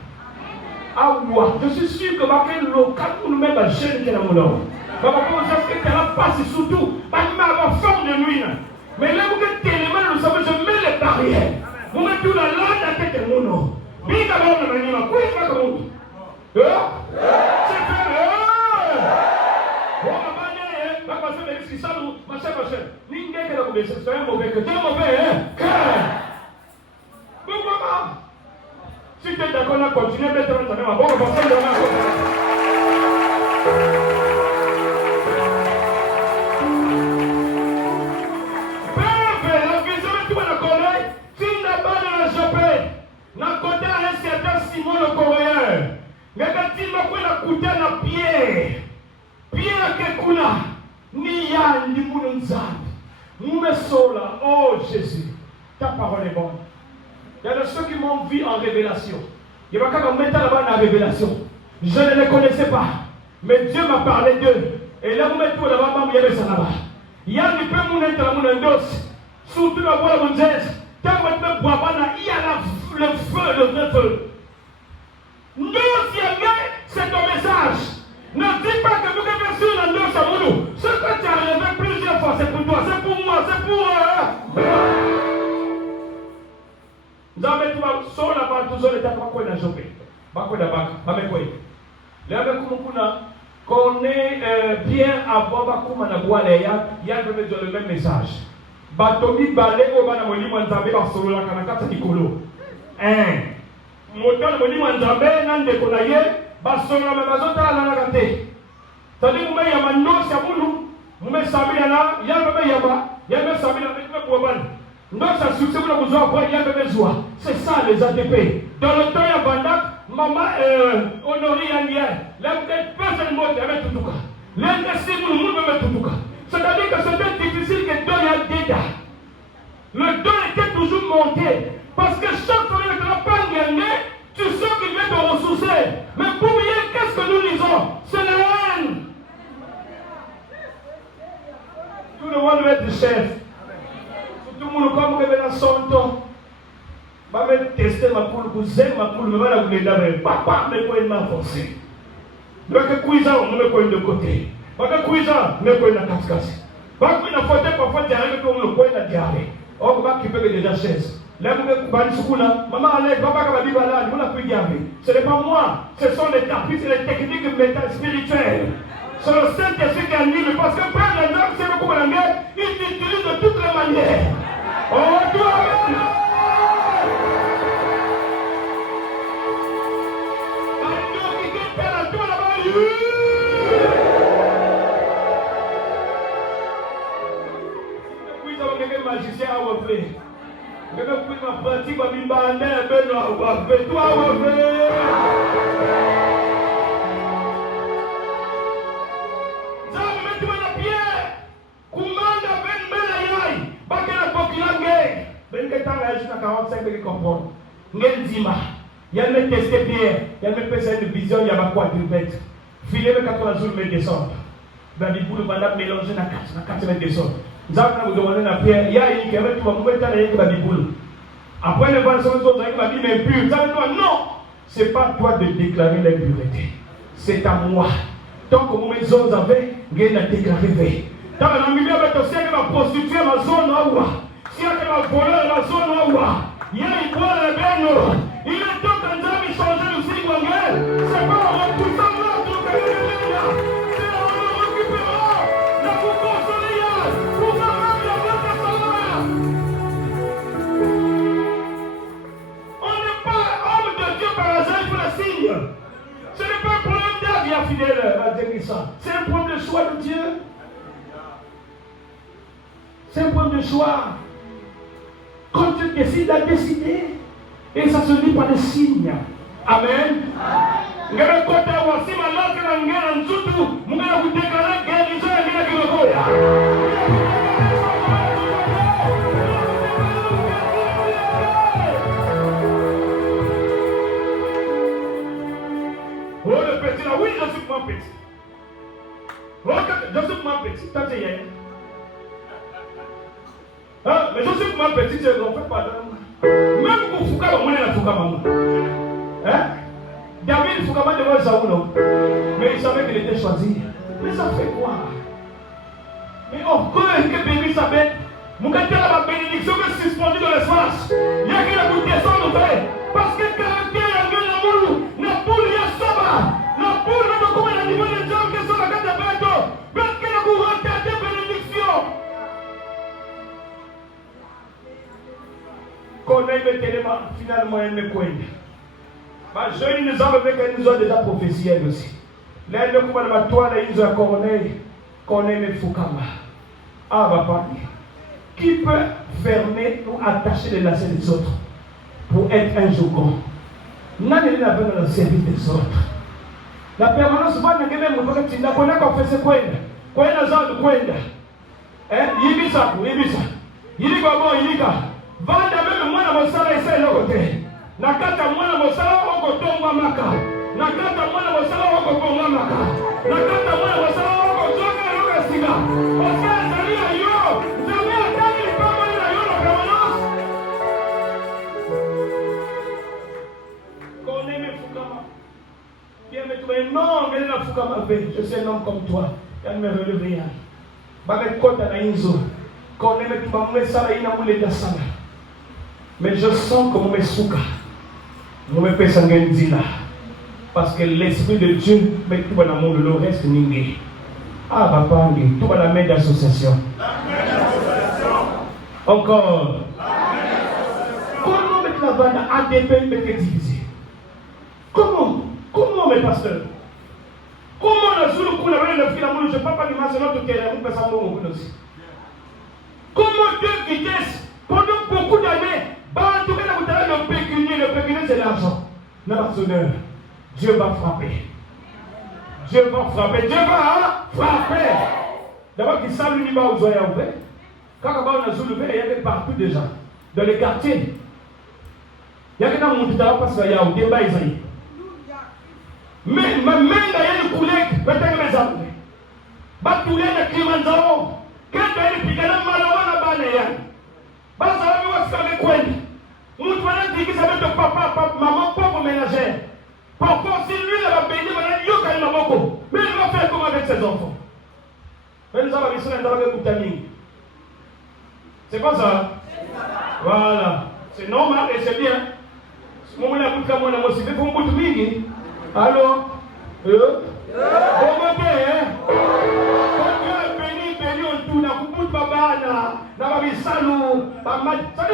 Ah ouais, je suis sûr que le local pour nous mettre la chaîne qui est dans mon nom. Papa, parce que tu as passé surtout, pas de forme de nuit. Mais là, vous êtes tellement, vous savez, je mets les barrières. Vous mettez tout la langue à tête de mon nom. Bien d'abord, le maniement, quoi est-ce que vous c'est fait, oh, ma va passer avec ce qui s'allume, ma chère, N'ingé que la coubée, c'est un mauvais, que tu es mauvais, hein? Pourquoi? Si tu es d'accord, on a continué à mettre un temps, on va passer dans la na côté à un certain Simon le Coréen. Mais quand il m'a pris la coûté à Pierre, Pierre que kuna, ni ya ni mounzab, Moumesola, oh Jésus, ta parole est bonne. Il y a de ceux qui m'ont vu en révélation. Il va quand même mettre là-bas dans la révélation. Je ne les connaissais pas, mais Dieu m'a parlé d'eux. Et là, vous mettez là-bas, il y avait ça là-bas. Il y a un peu mon endos, surtout la voix de Mounzès. Quand vous me boivez, il y a le feu, le vrai feu. Nous, c'est ton message. Ne dis pas que vous devez sur la noce à nous. Ce que tu as rêvé plusieurs fois, c'est pour toi, c'est pour moi, c'est pour eux. Nous avons tout sur la bas, tout sur les tapes, quoi, n'a chopé. Pas quoi, d'abord, pas avec quoi. Là, avec qu'on est bien à voir, comme on a boire les yaks, il y a le même message. Batomi balé au bana moni wanzambe basolo la kanaka tikolo. Moto moni wanzambe nande konaye basolo la bazota la nakate. Tadi mume ya manosi ya mulu, mume sabila na ya bebe ya sabila avec le boban. Non ça succès pour nous avoir ya bebe joie. C'est ça les ADP. Dans le temps ya bandak, maman honoré yandia, la peut-être personne monte avec tout cas. L'investi pour le monde avec tout cas. C'est-à-dire que c'était difficile que Dieu ait déjà. Le don était toujours monté. Parce que chaque fois que tu n'as pas gagné, tu sens qu'il vient te ressourcer. Mais pour bien, qu'est-ce que nous disons? C'est la haine. Tout le monde veut être chef. Tout le monde, comme révélation, va me tester ma poule, vous aimez ma poule, mais voilà, vous les avez. Papa, mais quoi, il m'a forcé. Donc, cuisant, on me cogne de côté. Parce que cuisant, mais quoi, il a casse-casse. Parce qu'il a fauté parfois diarrhée, comme le coin a diarrhée. Or, on va qui peut déjà chaise. Maman allez, papa comme la Bible là, vous la pouvez garder. Ce n'est pas moi, ce sont les tapis, c'est les techniques spirituelles. C'est le Saint-Esprit qui anime, parce que Père de l'homme, c'est beaucoup la guerre, il t'utilise de toutes les manières. Oh, toi, magicien à offrir. Je vais vous ma pratique, ma bimba, toi, il y a me tester Pierre, il y a me passer une vision, il y a ma quadrupède. Filer me 80 jours, me descendre. Dans les boules, madame mélanger la 4 mètres descendre. Nous avons demandé à Pierre, il y a une qui avait tout le monde dans les boules. Après le voir, il m'a dit, mais impur. Non, ce n'est pas toi de déclarer l'impureté. C'est à moi. Tant que mes hommes avaient, il a déclaré. Dans la Bible, si elle va prostituer ma zone, si elle va voler ma zone, il y a une fois le béno. Il est temps que nous avons changé le signe. C'est pas en repoussant l'autre que nous avons. C'est en récupérant la foucault soleil pour faire la votre salaire. On n'est pas homme de Dieu par hasard, il faut le signe. Ce n'est pas un problème d'avis fidèle à dire ça. C'est un problème de choix de Dieu. C'est un problème de choix. Quand Dieu décide, il a décidé. Et ça se dit par des signes. Amen. Ngara kota wasi malaka na ngara nzutu mungana kutekana gerizo ya ngara kilokoya. Oh le petit là, oui je suis mon petit. Oh je suis mon petit, t'as dit hier. Ah mais je suis mon petit, je ne fais pas de même pour Foucault, on est là Foucault. Hein? David Foucault devant Saoul, mais il savait qu'il était choisi. Mais ça fait quoi? Mais pourquoi est-ce que béni sa bête? La bénédiction est suspendue dans l'espace. Il y a qui a pu descendre vrai. Parce que le caractère a vu l'amour. La poule y a saba. La poule n'a pas comme un animal de gens qui sont la carte de bête. Parce qu'elle a pu retarder bénédiction. Qu'on aime tellement, finalement, elle me cogne. Ma jeune nous avons avec elle, nous avons déjà prophétié aussi. Là, elle me commande ma toile, elle nous a coroné, qu'on aime Fukama. Ah, papa, qui peut fermer ou attacher les lacets des autres pour être un jougant? N'a pas dans le service des autres. La permanence va nous gagner, nous avons dit, nous avons fait ce quoi? Quoi est la zone de quoi? Yibisa, Yibisa. Yibika, bon, Yibika. Vanda même moi na mosala essaye le côté. Na kata moi na mosala oko tonga maka. Na kata moi na mosala oko tonga maka. Na kata moi na mosala oko tonga loka siga. Parce que zali ayo, zali atani pas mal na yo na permanence. Connais mes Fukama. Viens me trouver non, mais la Fukama je suis un homme comme toi. Elle me relève rien. Bague kota na inzo. Connais mes tuba mwe sala ina mule da sala. Mais je sens que mon souka, mon là, parce que l'Esprit de Dieu met tout dans le monde, le reste n'est ah, papa, tout dans la main d'association. Encore. Comment mettre la bande ADP mettre divisé? Comment, mes pasteurs? Comment le jour où le fil à mon je ne peux pas l'imaginer notre terrain, vous pensez à mon aussi. Comment deux vitesses pendant beaucoup d'années? En tout cas, le pécunier, c'est l'argent. Non, sonneur, Dieu va frapper. Dieu va frapper. Dieu va frapper. D'abord, qui salue l'univers aux oeils ouverts. Quand on a soulevé, il y avait partout déjà. Dans les quartiers. Il y a quelqu'un qui a parce qu'il y a un débat. Mais même il y a des collègues, peut-être mes amis. Bah, tous les climats d'eau. Quand il y a des piquets, bah, ça va nous faire quoi? Nous devons dire que ça va être papa, maman, pauvre ménagère. Parfois, si lui, il va bénir, il va faire beaucoup. Mais il va faire comment avec ses enfants? Mais nous avons besoin d'un travail pour terminer. C'est pas ça? Voilà. C'est normal et c'est bien. Mon mon a pour moi aussi, mais pour beaucoup mingi. Alors, ça ne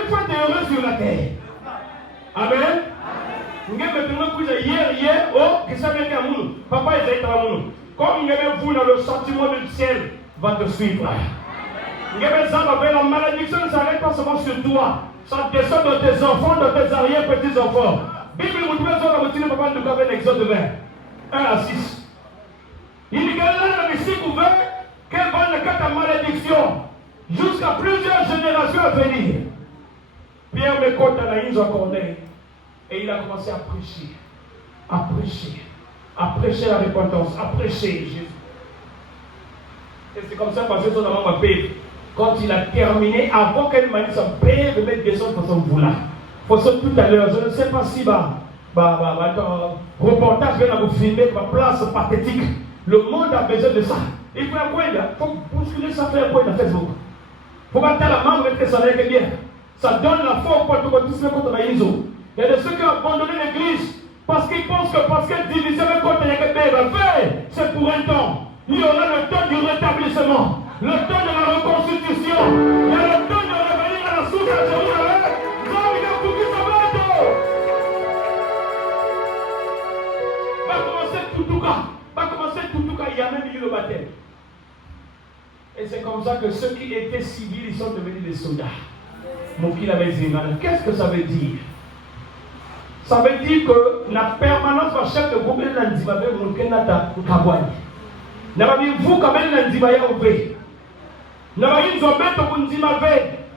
faut être heureux sur la terre. Amen. Hier, oh, qui savait qu'à mon papa est à mon. Comme vous dans le sentiment du ciel va te suivre. La malédiction ne s'arrête pas seulement sur toi. Ça descend dans tes enfants, dans tes arrière-petits-enfants. Bible vous trouvez ça dans le papa de Gabriel Exode 20. 1 à 6. Il dit que là, le ici couvert, qu'elle va ne ta malédiction jusqu'à plusieurs générations à venir. Pierre me compte à la île de Corneille et il a commencé à prêcher la repentance, à prêcher Jésus. Et c'est comme ça parce que son maman m'a payé. Quand il a terminé, avant qu'elle m'a dit son père de mettre des choses pour son boulard. Pour ça tout à l'heure, je ne sais pas si reportage vient vous filmer ma place pathétique. Le monde a besoin de ça. Il faut quoi il faut bousculer ça, faire quoi dans Facebook. Il faut pas la main mettre ça avec bien. Ça donne la force pour tout le monde contre l'ISO. Il y a de ceux qui ont abandonné l'église parce qu'ils pensent que parce qu'elle divise avec contre les c'est pour un temps. Il y aura le temps du rétablissement, le temps de la reconstitution, il y a le temps de revenir à la source de Jérusalem. Va commencer tout cas, il y a même eu le baptême. Et c'est comme ça que ceux qui étaient civils, ils sont devenus des soldats. Qu'est-ce que ça veut dire? Ça veut dire que la permanence va chef de groupe de l'Andibabe, Moukenata, Kawani. Vous, quand même, l'Andibaya au pays. Nous avons dit que nous avons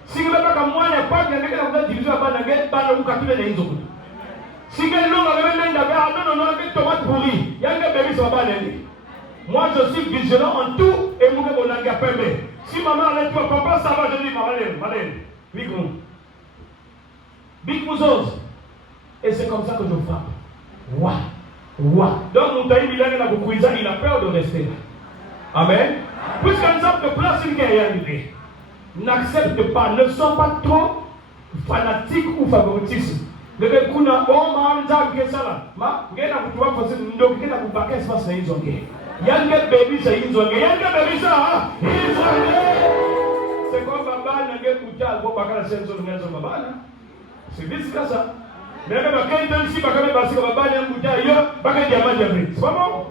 si vous n'avez pas moi, il n'y a pas de division à Banagé, Banagou, Katule, les Inzo. Si quelqu'un n'a pas de tomate pourrie, il y a un bébé sur la banane. Moi, je suis vigilant en tout et mon langue a permis. Si maman allait toi, papa, ça va, je dis, Malène, Big Mouzos. Et c'est comme ça que je frappe. Ouah. Donc, mon taï, il a peur de rester là. Amen. Puisqu'on sait que place une guerre arrivée, n'accepte pas, ne sois pas trop fanatique ou favoritisme. Le gars kuna on m'a dit que ça là, ma gena kutuwa kwa sababu ndio kile kubaka espace na hizo ngee. Yanga baby ça hizo ngee. Yanga baby ça hizo ngee. C'est comme baba na ngee kuta kwa baka na senzo ngezo baba na. C'est vite ça. Mais même quand il dit si baka basi kwa baba na kuta yo baka diamant jamais. C'est pas bon.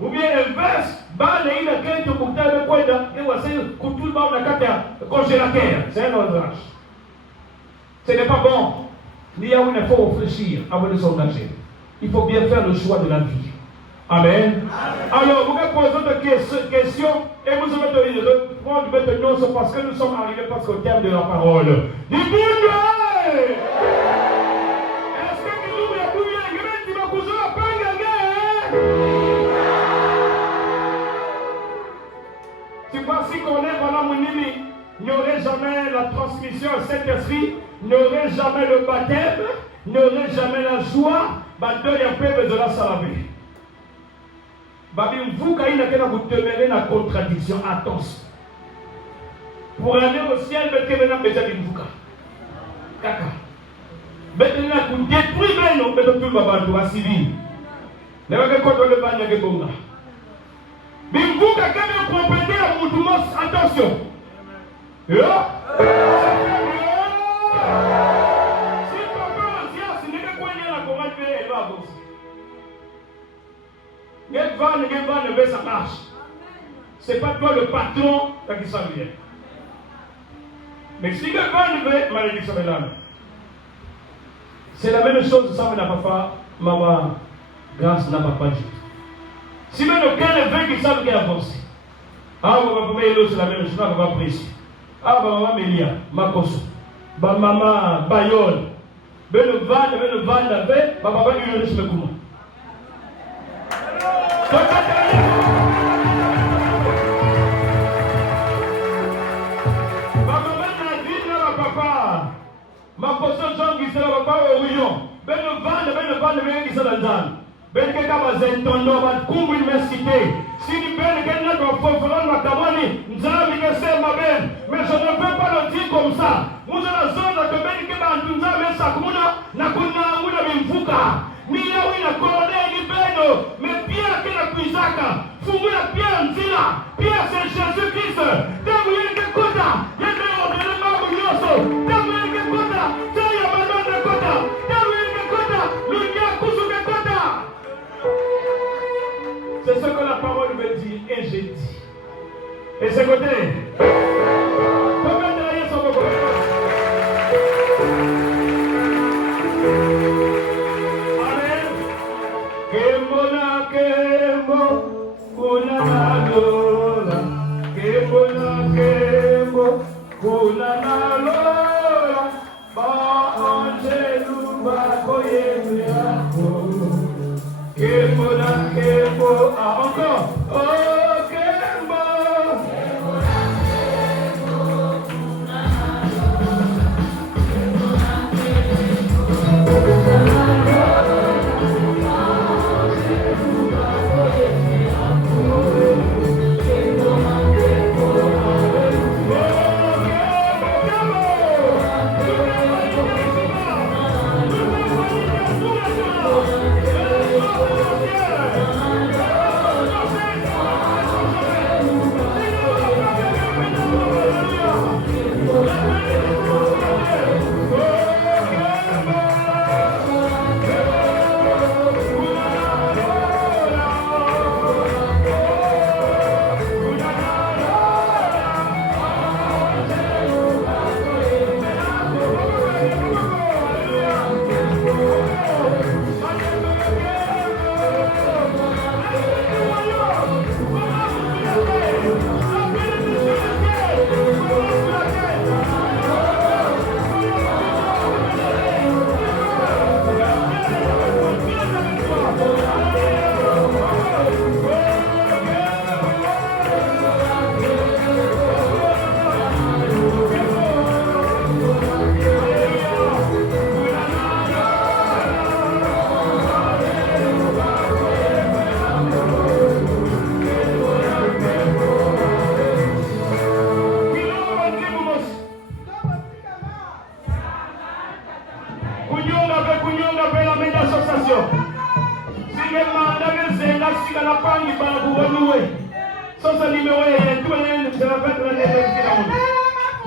Ou bien inverse, bale ile kento kuta le kwenda et wase kutul ba na kata congélateur. C'est un autre âge. Ce n'est pas bon. Il faut réfléchir avant de s'engager. Il faut bien faire le choix de la vie. Amen. Alors, vous me posez des questions et vous allez répondre maintenant parce que nous sommes arrivés au terme de la parole. Dis-moi! Est-ce que nous avons tu vois, si qu'on est voilà mon ennemi, il n'y aurait jamais la transmission à cet esprit, il n'y aurait jamais le baptême, il n'y aurait jamais la joie, il y a peu de la salabée. Vous, quand il a vous demeurez la contradiction, attention. Pour aller au ciel, vous avez besoin de vous. Kaka. Maintenant, vous détruisez nos pédophiles à civil. Vous avez le bagne de Bonga. Mais vous, quelqu'un vous comprenez la mouvement, attention. Si papa ancien, ce n'est que quoi il y a la commande, elle va avancer. Ça marche. Ce n'est pas toi le patron qui s'en vient. Mais si quelqu'un ne veut, malédiction est là. C'est la même chose, ça n'a pas fait, maman, grâce n'a pas fait. Si même aucun ne veut qu'il sache qu'il avance. Ah, vous pouvez c'est la même chose, on va apprécier. Ah, maman Mélia, Makoso, maman Bayol, le van, papa il est le coup. Papa, Makoso Jean qui sera papa au Rion, le van, qui sera dans ben que kama zentondo bakumbu université si ni ben que n'a pas pour la kamani nzambi que c'est ma ben mais je ne peux pas le dire comme ça vous allez la zone sa kumuna na kuna nguna bimvuka. Mila wina korone ni beno. Mais pia kena kuizaka. Fungula pia nzila. Pia c'est Jésus-Christ. Damu yenge kota. Yenge odele mamu yoso. Damu yenge kota. Taya madonde kota. Damu yenge kota. Lunia kusuke kota. C'est ce que la parole me dit et j'ai dit. Et c'est côté. Combien derrière son bobo? Amen. Kemona kembo, kuna nalola. Kemona kembo, kuna nalola. Ba angelu ba koye yako. Kemona kembo, ah encore. Oh kembo.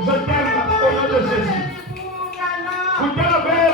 Je t'aime au nom de Jésus. Vous t'avez la belle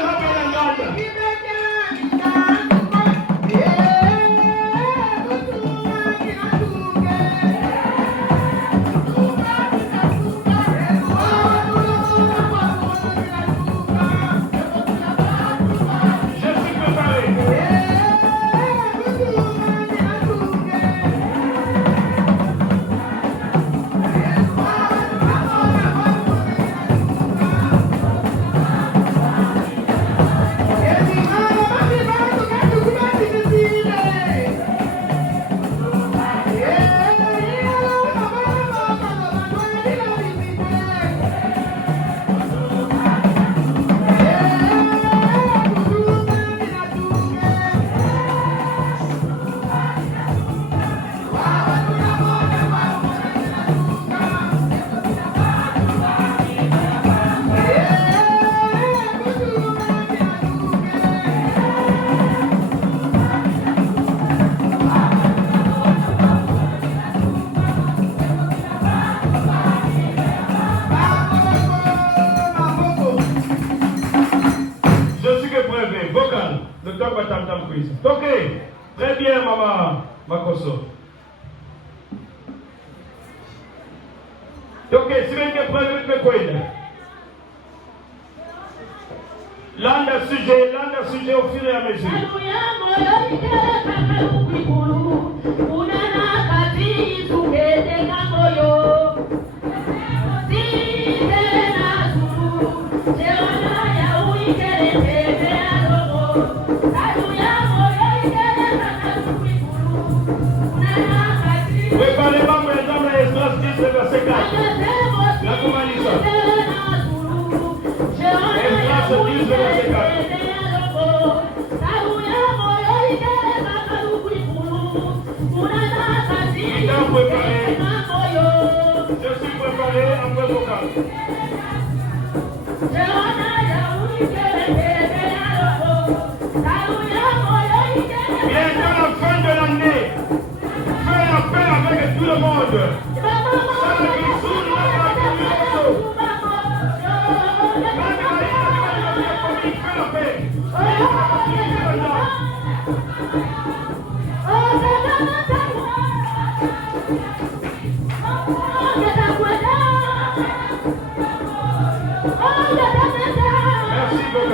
Ok, très bien, maman Makoso. Ok, si vous êtes prêts, vous êtes l'un des sujets au fur et à mesure. Préparez-moi pour les hommes et les autres, 10 verset 4. La Koumanissa. Esdras 10 verset 4. Je suis préparé en voix vocale. Merci beaucoup.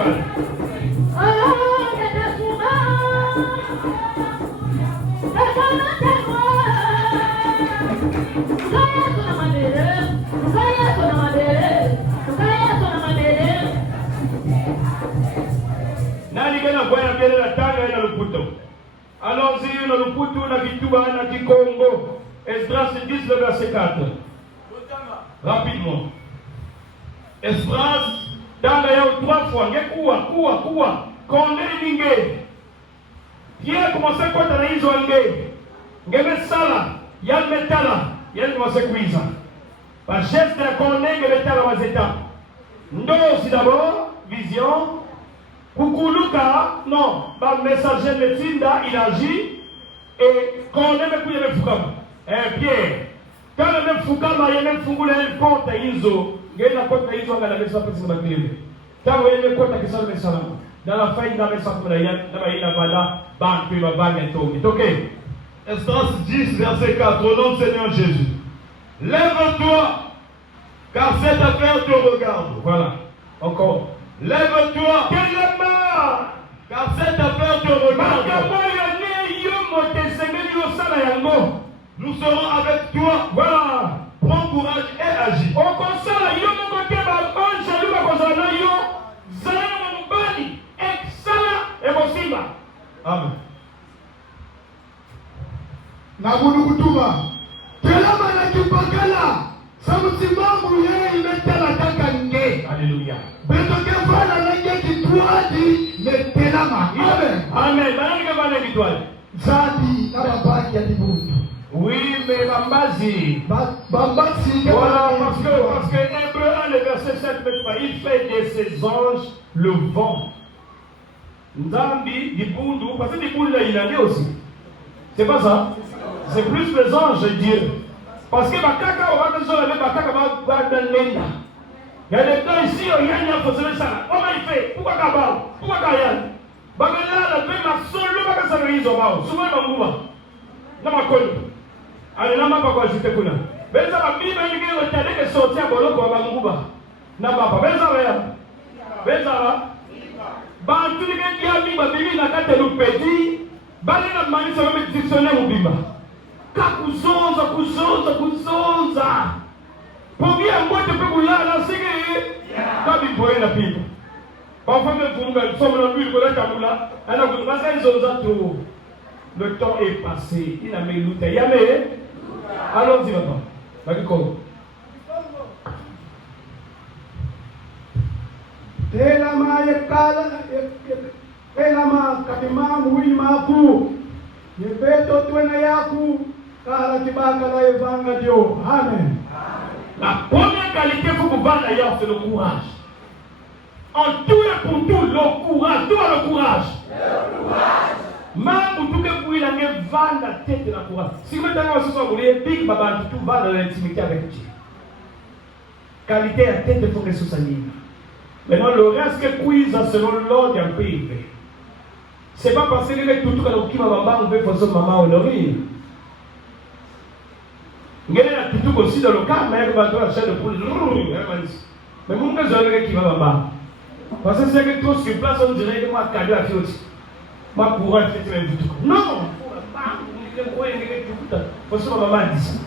Nani gana bwana mbele la tanga ina luputo. Allons-y na luputo na kituba na kikongo. Esdras 10 le verset 4. Rapidement. Esdras tanga yao 3 fois ngekuwa konde ninge. Pierre commençait quoi dans hizo nge. Ngeme sala ya metala ya commençait kuiza. Par geste de konde ngeme tala wazeta. Ndo si d'abord vision. Kukuluka, non, le messager de Tinda, il agit, et quand on est plus de Fukama, Pierre, quand on est Fukama, il y a même Fukula, il compte à Izo, il y a une compte à Izo, on a la message de la clé. Quand on est compte à Kissa le message, dans la fin, il y a un message de la Yann, dans la Yavada, ban, puis ma bague et tout. Ok. Esdras 10, verset 4, au nom du Seigneur Jésus. Lève-toi, car cette affaire te regarde. Voilà. Encore. Lève-toi, car cette affaire te regarde. Nous serons avec toi. Voilà. Prends courage et agis. Amen. Nabudu kutuma. Telama na kipakala. Sauti mambo yeye imetela taka nge. Alléluia. Betoke fala na nge kitwadi metelama. Amen. Amen. Banani kabana kitwadi. Zadi na babaki ya dibutu. Oui, mais Bambazi. Bambazi. Voilà, parce que Hébreu 1, le verset 7, il fait de ses anges le vent. Nzambi, Dibundu, parce que Dibundu là, il a dit aussi. C'est pas ça. C'est plus les anges, Dieu. Parce que Bakaka, on va besoin de Bakaka, on va dans l'Enda. Il y a des gens ici, il y a un peu ça. Comment il fait? Pourquoi Kabal? Pourquoi Kayan? Bakala, la même solo, Bakasa, ils ont souvent dans le mouvement. Non, ma connu. Allez, là, ma pas quoi, je te connais. Mais ça va bien, mais il y a des sorties à Bolo, pour Bamouba. Non, papa, mais ça va. Mais ça va. Bantu ni kia bimba bibi na kate lupedi bali na manisa wame dictionnaire ubimba kakuzonza pongea mbote pe kulala sige kabi poena pipa parfois même pour nous sommes dans l'huile pour la tabula alors que parce qu'ils ont tout le temps est passé il a mis l'outil yame allons-y maintenant d'accord. Telama katimamu wimaku yebeto twena yaku kala kibaka la evanga dio. Amen. La première qualité pour pouvoir d'ailleurs c'est le courage. En tout et pour tout le courage. Tout le courage. Même pour tout que vous il a vendre la tête de la courage. Si vous maintenant ce soir vous voulez big baba tout va dans l'intimité avec Dieu. Qualité à tête de faut que ce soit libre. Maintenant, le reste que quiz selon l'ordre d'un pays. Ce n'est pas parce que les tout qui va on veut faire son maman honorer. Il y a tout aussi dans le cas, mais il va la chaîne de poule. Mais mon gars, qui va maman. Parce que c'est que tout sur place, on dirait que moi, cadeau à faire aussi. Moi, pour être fait même tout. Non! Parce que ma maman dit ça.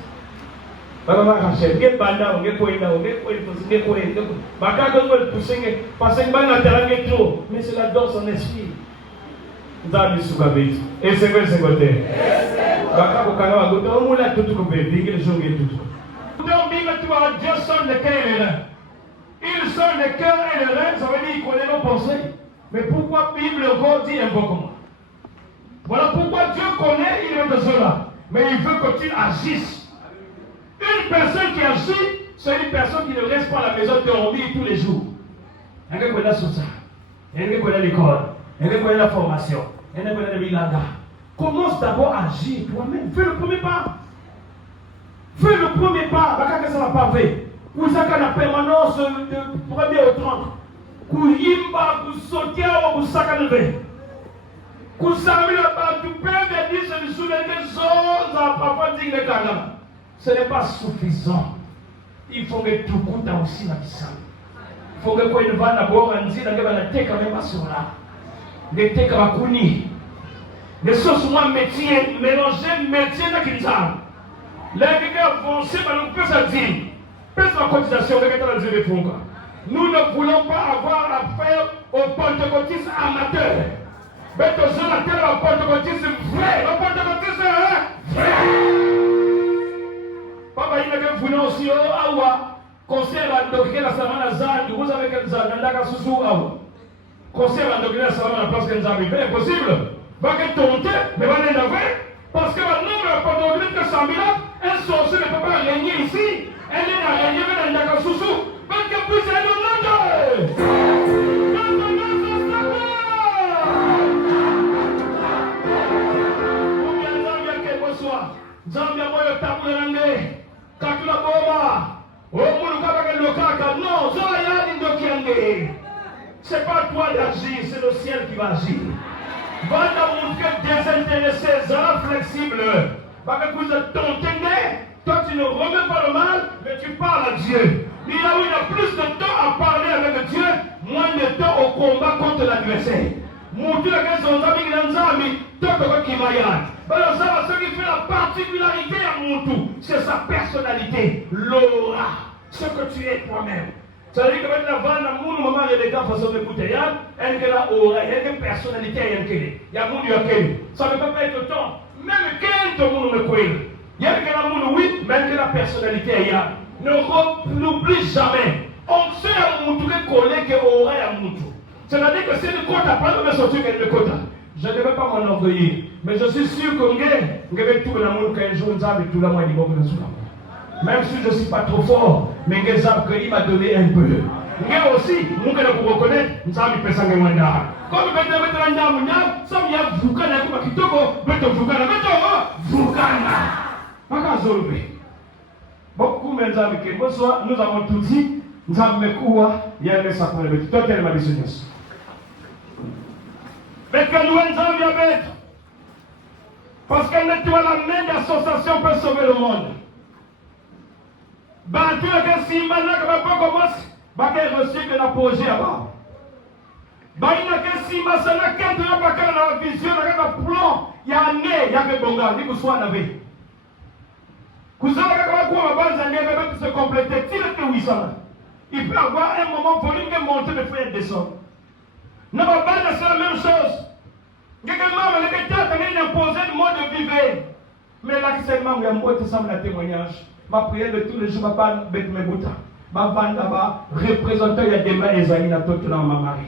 Maman Rachel, get banda, on get point down, get point, Baka don't pousser, passing by la terre, get trop, mais c'est la danse en esprit. Zami Soukabit, et c'est vrai, c'est côté. Baka Bokana, on moula tout coupé, digger le jour et tout. Donc, tu vois, Dieu sonne le cœur et le rein. Il sonne le cœur et le rein, ça veut dire qu'il connaît nos pensées. Mais pourquoi Bible encore dit invoque-moi? Voilà pourquoi Dieu connaît, il est de cela. Mais il veut que tu agisses. Une personne qui agit, c'est une personne qui ne reste pas à la maison dormir tous les jours. Elle ne connaît pas ça. Elle ne connaît l'école. Elle ne connaît la formation. Elle ne connaît le bilanga. Commence d'abord à agir toi-même. Fais le premier pas. Fais le premier pas. Baka que ça va pas fait. Vous avez la permanence de 1er au 30. Kuyimba, kusotia, ou kusakalevé. Kusami la bas, tu peux me dire, c'est le soulèvement des choses à papa digne de Kagama. ce n'est pas suffisant. Il faut que tout compte aussi la puissance. Il faut que tu vas d'abord en dire que tu vas quand même sur là. De te kuni. De choses moi métier, mélanger métier dans Kinshasa. Là, quelqu'un avancé, nous peut se dire. Pèse la cotisation, quelqu'un dans le fonds. Nous ne voulons pas avoir affaire aux pentecôtistes amateurs. Mais tous ceux qui ont un pentecôtiste vrai, un pentecôtiste vrai. Papa, il y a que vous aussi, conseil à doctrine la savane Zand, vous avez quel Zand, Nandaka Sousou, conseil à doctrine la savane la place que nous avons fait, impossible. Va que tomber, mais va les laver, parce que le nombre de pentecôtistes que ça un sorcier ne peut pas régner ici. Elle est là, régner dans Nandaka Sousou. Parce que vous êtes le monde. Zambia moyo tabulange katula boma omulu kabaka lokaka non zoya ni ndokiange. C'est pas toi d'agir, c'est le ciel qui va agir. Va dans mon cœur désintéressé, zara flexible. Parce que vous êtes tonté, toi tu ne remets pas le mal, mais tu parles à Dieu. Il y a plus de temps à parler avec Dieu, moins de temps au combat contre l'adversaire. Mon Dieu, ce qui fait la particularité à Moutou, c'est sa personnalité, l'aura, ce que tu es toi-même. Ça veut dire que maintenant, maman, il y a des gars qui sont écoutés, il y a une aura, il y a une personnalité, il y a une personnalité. Ça ne peut pas être autant. Même quand tout le monde me croit, il y a un oui, même que la personnalité, il y a. N'oublie jamais. On sait à Moutou que collègue qui aurait à Moutou. C'est-à-dire que si le quota, pas de me sortir que le quota. Je ne vais pas m'enorgueillir. Mais je suis sûr que je vais tout le monde qu'un jour, avec tout le monde, même si je ne suis pas trop fort, mais il m'a donné un peu. Moi aussi, je vais vous reconnaître, je vais vous faire ça. Comme je vais vous faire ça, ça vient vous faire ça. Beaucoup de gens nous avons tout dit, nous avons mis quoi, il y a un message pour le tout est ma business. Mais que nous avons mettre, parce que nous avons la main d'association pour sauver le monde. Bah, tu as que si maintenant que ma pas commence, bah, qu'elle reçoit que la projet avant. Bah, il n'y a que si maintenant quand tu n'as pas la vision, le plan, il y a un nez, il y a que bon gars, il faut la vie. Vous savez comment base années peut se compléter. Il peut avoir un moment pour lui de monter, mais il faut être descendre. Non, c'est la même chose. Quelqu'un les États ont imposé le mode de vivre. Mais là, seulement, il y a un mot qui semble un témoignage. Ma prière de tous les jours, ma bande, avec mes boutons. Ma bande là-bas, représentant, il y a des mains et amis, dans ma mari.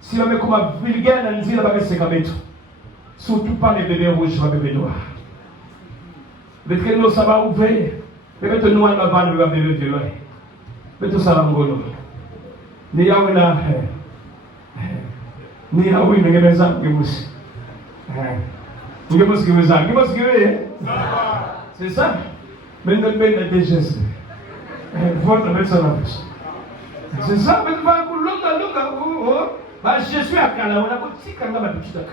Si on met comme un vulgaire, on dit là-bas, c'est comme ça. Surtout pas les bébés rouges, les bébés noirs. Le traîneau, ça va ouvrir. Mais maintenant, nous, on va vendre le bébé violent. Mais tout ça va mourir. Ni yaouna, ni yaoui, mais les gens qui moussent. Vous avez ce que vous avez. C'est ça. Mais nous avons des gestes. Votre médecin en plus. C'est ça. Mais vous avez je suis à Kala. On a un petit Kala, ma petite Kala.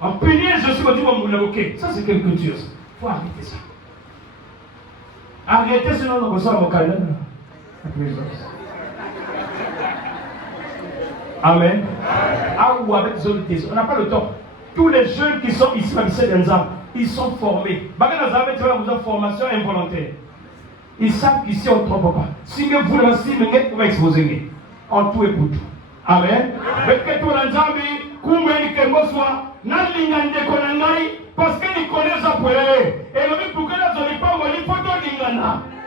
En punir, je suis au niveau de mon avocat. Ça, c'est quelque chose. Il faut arrêter ça. Arrêtez, sinon on reçoit mon Kala. Amen. Ah, ou avec des on n'a pas le temps. Tous les jeunes qui sont ici, ils sont formés. Vous avez une formation involontaire. Ils savent qu'ici on ne trompe pas. Si vous le savez, vous pouvez exposer. En tout et pour tout. Amen. Parce qu'ils connaissent après. Et le pour que les pas il faut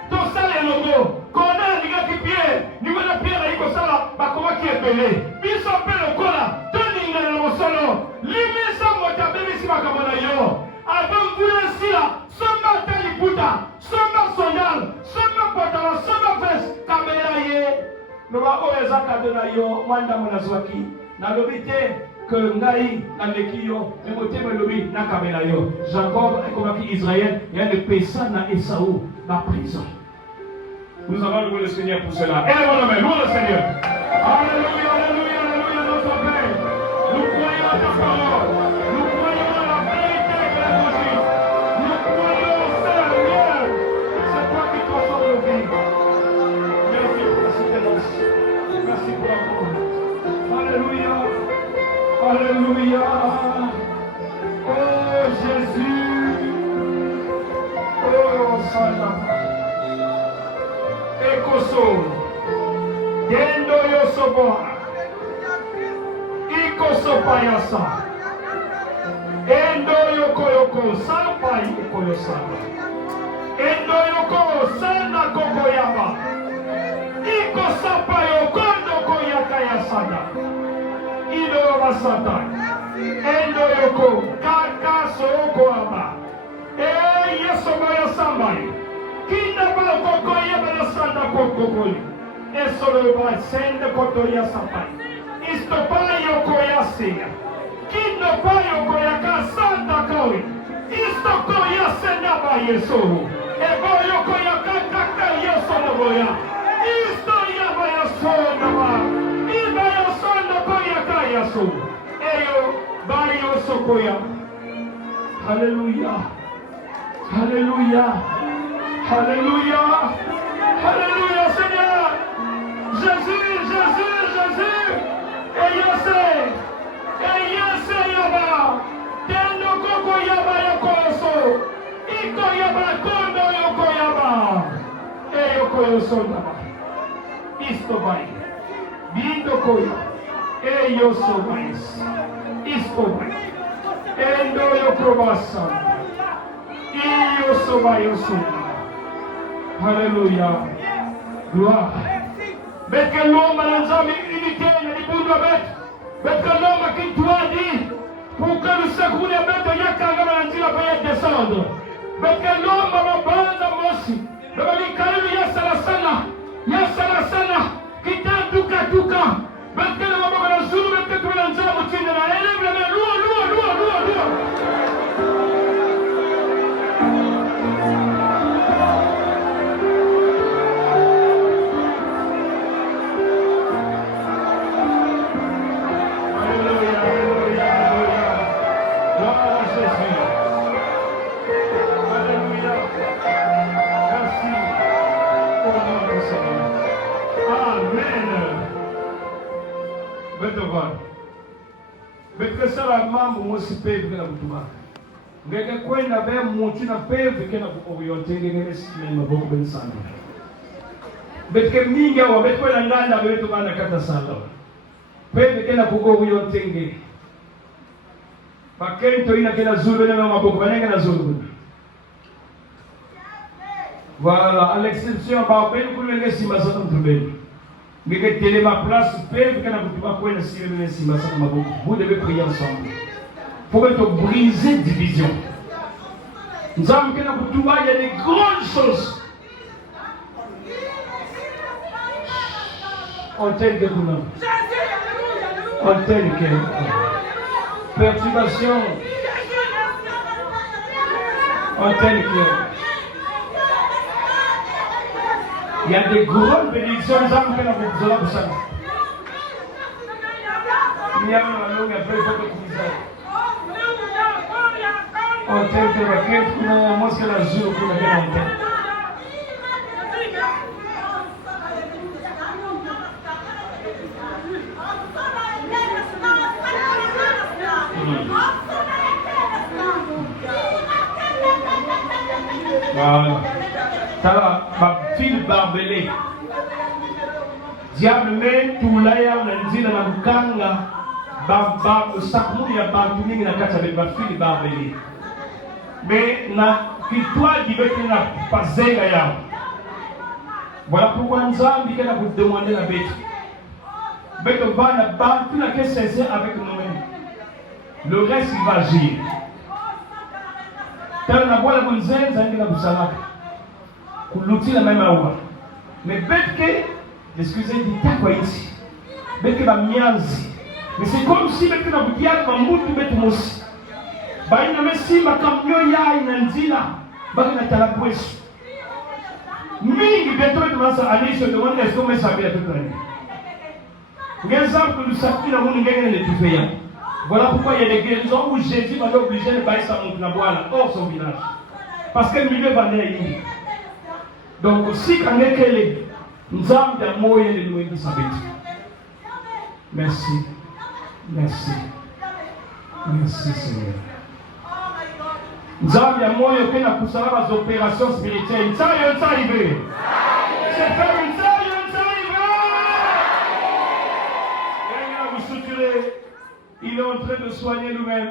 tout ça les logos. Quand on a des gars qui pierrent, niveau de pierre, il faut ça, comment qui est belé. Ils sont appelés le cola. Tenez le solo. Limite ça, moi, t'as bébé si ma camarade yo. Avant vous ici là, seulement Taliputa, seulement Sondal, seulement Potala, seulement Vest, Kamera ye. Nous avons Oeza Kadonayo, Wanda Monazwaki. Na lobité que Ngai, na Lekio, le moté Melobi, na Kamera yo. Jacob est comme Israël, il y a des paysans na Esaou, la prison. Nous avons loué le Seigneur pour cela. Élevons la main, louons le Seigneur. Alléluia, alléluia, alléluia, notre Père. Nous croyons à ta parole. Nous croyons à la vérité que la magie. Nous croyons au Seigneur. Ekoso. Dendo yosoboa. Ikoso payasa. Endo yoko sampai koyosaba. Endo yoko sana kokoyaba. Iko sapayo kondo koyakayasada. Ido basata. Endo yoko kaka soko aba. Yeso moya sambai. Kinda ba kokoyaba yasada kokokoy. Eso lo va sende kotoya sambai. Isto payo koyasia. Kindo payo koyaka santa koi. Isto koyase naba yeso. Ego yo koyaka kaka yeso noboya. Isto yaba yaso naba. Iba yaso koyaka yaso. Eyo bayo sokoya. Hallelujah. Hallelujah. Hallelujah. Hallelujah Seigneur. Jésus, Jésus, Jésus. Eyase yaba. Tendo koko yaba yakoso. Iko yaba kondo yoko yaba. Eyoko yoso naba. Isto vai. Bindo koya. Eyoso vais. Isto vai. Endo yoko basa. Iyoso vai yoso. Hallelujah. Gloire. Betke l'homme à l'ensemble unité, il y a des bouts de bête. Betke l'homme qui doit dire pour que le secours des bêtes, il y a qu'un homme à l'ensemble va descendre. Betke l'homme à la bande à Mossi. Le Malikari, il y a Salasana. Il y a Salasana qui t'a douka. Betke l'homme à l'ensemble, betke tout l'ensemble, tu n'as pas élève la main. Loua. Betke sala mambo mosi pevu kena kutuma. Ngeke kwenda be mutu na pevu kena kuoriente ngeke sime maboko ben sana. Betke mingi wa betke na nganda betu bana kata sala. Pevu kena kuoriente ngeke. Bakento ina kena zulu na maboko banenga na zulu. Voilà, à l'exception ba ben kulenge simba sana mtubeni. Mais télé ma place, vous devez prier ensemble. Pour être briser division. Nous avons il y a des grandes choses. On t'aide que nous. On t'aide que perturbation. On t'aide que. Il y a des grandes bénédictions, nous avons fait la bénédiction pour ça. Il y a un homme qui a fait beaucoup de misère. On t'aime que la quête, qu'on a un monstre que la joue, qu'on a bien en tête. Voilà. Ça va, ma fille barbelée. Diable même tout l'air n'a dit dans la kanga, baba, sakmou ya batuni na kata avec ma fille barbelée. Mais na kitwa dibeti na pazenga ya. Voilà pourquoi nous avons dit qu'elle a vous demandé la bête. Bête va na battu la caisse avec nous-mêmes. Le reste il va agir. Tellement na boire la bonne zen, ça n'a pas l'outil la même awa. Mais bête excusez du takwa ici. Bête ba mianzi. Mais c'est comme si bête na budia ba mutu bête mosi. Ba ina mesi makamyo ya ina nzila. Ba na tala kwesu. Mingi bête bête masa ali se demande est-ce qu'on met ça bien tout l'année. Exemple nous savons la monde ngene le tufeya. Voilà pourquoi il y a des guérisons où Jésus va obliger de bailler sa montre na boire hors son village. Parce que le milieu va naître. Donc, si quand les nzambe ya moyo de nous Elisabeth. Merci. Merci. Merci Seigneur. Nzambe ya moyo pena kusala les opérations spirituelles. Ça y est arrivé. C'est fait. besoin de soigner nous-mêmes.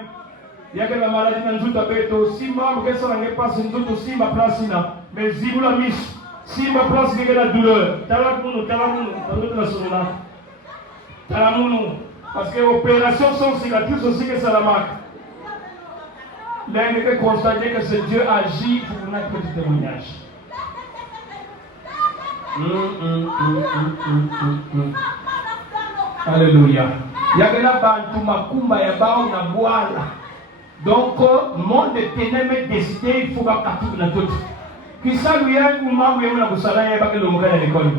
Il y a que la maladie dans tout abeto. Si membre que ça n'est pas c'est tout aussi ma place là. Mais si vous la mise, si ma place que la douleur, talamoun, dans la sonora. Talamoun, parce que opération sans cicatrice aussi que ça la marque. Là, il peut constater que ce Dieu agit pour vous mettre petit témoignage. Alléluia. Il y a que là bantu makumba ya bao na boala. Donc monde ténèbres décidé il faut pas partir dans tout. Qui ça lui a un moment où il a busala ya ba que le monde à l'école.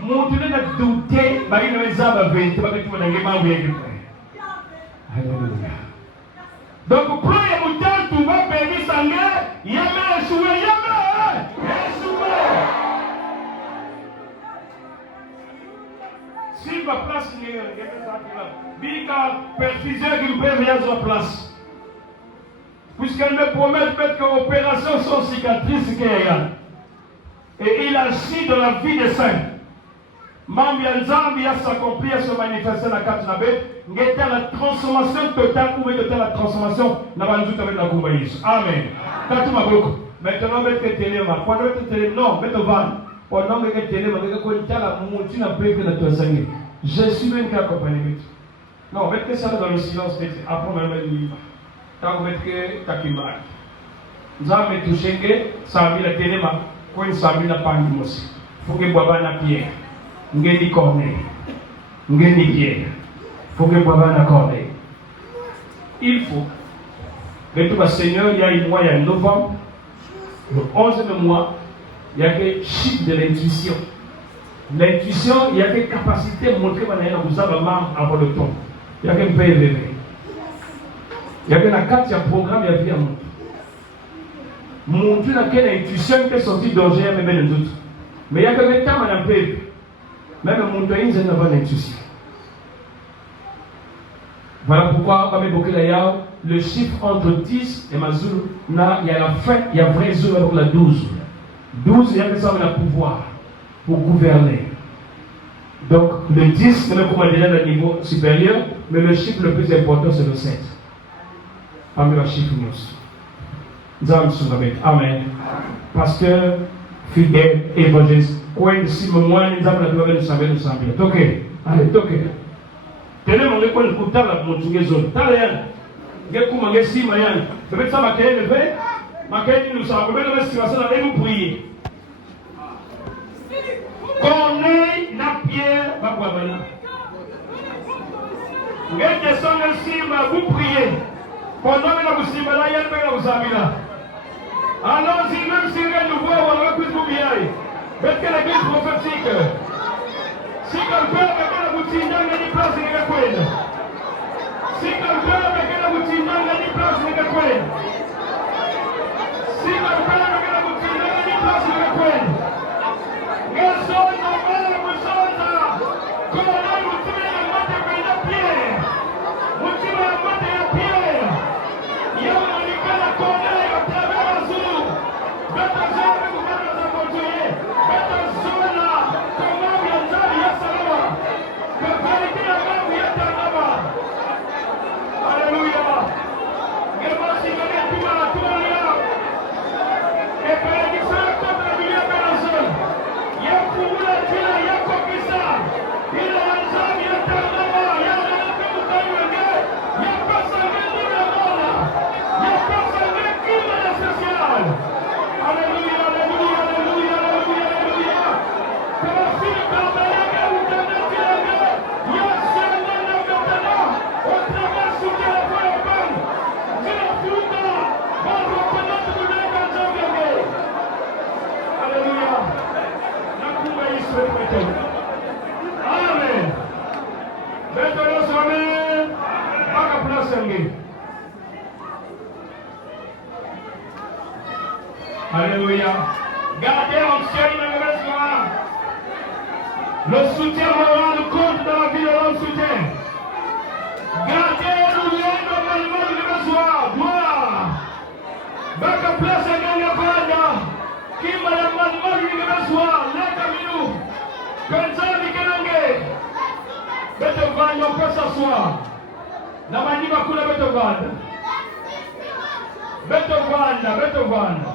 Mon Dieu n'a douté ba il ne zaba 20 ba que tu na ngema où il Alléluia. Donc pour les moutons tu vas bénir sangé, yama échoué yama. Échoué. Si ma place n'est pas là, Bika perfuseur qui peut venir sur la place. Puisqu'elle me promet que l'opération sans cicatrice qu'il y a. Et il agit dans la vie des saints. Mambi Nzambi a s'accompli, à se manifester dans la carte nabe. Nous la transformation totale ou de la transformation dans la vie de la Koumaïs. Amen. Maintenant, mettez téléma. Pendant que téléma, non, mettez van. Pendant que téléma, je suis même qui accompagne. Non, mettez ça dans le silence. Après, même le livre. Quand vous mettez Takimar. Nous avons touché que ça a mis la téléma. Quand ça a mis la pandémie. Il faut que vous ayez la pierre. Vous ayez la corneille. Vous ayez la pierre. Il faut que vous ayez la corneille. Il faut. Mais tout le Seigneur, il y a un mois, il y a un novembre. Le 11e mois. Il y a des chiffres de l'intuition. L'intuition, il y a des capacités à montrer que vous avez avant le temps. Il y a des PVV. Il y a des carte, il y a un programme, il y a bien montré. Montrer dans quelle intuition qui est sortie d'origine, même les autres. Mais il y a des temps, on a PVV. Même montrer une bonne intuition. Voilà pourquoi, comme évoqué d'ailleurs, le chiffre entre 10 et Mazulu, il y a la fin, il y a vrai jour avec la 12. 12, il y a que ça, on a pouvoir pour gouverner. Donc, le 10, c'est comme déjà le niveau supérieur, mais le chiffre le plus important, c'est le 7. Parmi les chiffres, nous sommes Amen. Pasteur, fidèle, évangéliste, quoi, si moi, nous avons la savoir, nous sommes bien. Ok, allez, ok. Tenez mon école pour ta la montée zone. T'as rien. J'ai commandé si mayan. Peut-être ça m'a créé le fait. Ma créé nous sommes. Peut-être la situation là, et vous priez. Corneille, la pierre, va boire maintenant. Vous descendez ici, vous priez. Pendant que vous simba là, il y a un peu vous avez là. Allons-y, même si nous voit, on va plus vous bien. Faites que l'église prophétique. Si quelqu'un avec la boutique n'a pas de place, il n'y a pas de. Si quelqu'un avec la boutique n'a pas de place, il n'y a pas de. Si quelqu'un avec la boutique n'a pas de place, il n'y a pas de. Alléluia. Gardez ancien le soutien moral compte dans la vie de l'homme soutien. Gardez le lien normalement de besoin. Gloire. Baka place à gagner Banda. Qui m'a la main de besoin. Les caminos. Pensez à Mikelangé. Bête Vagnon peut s'asseoir. Na manima kuna beto vanda. Beto vanda.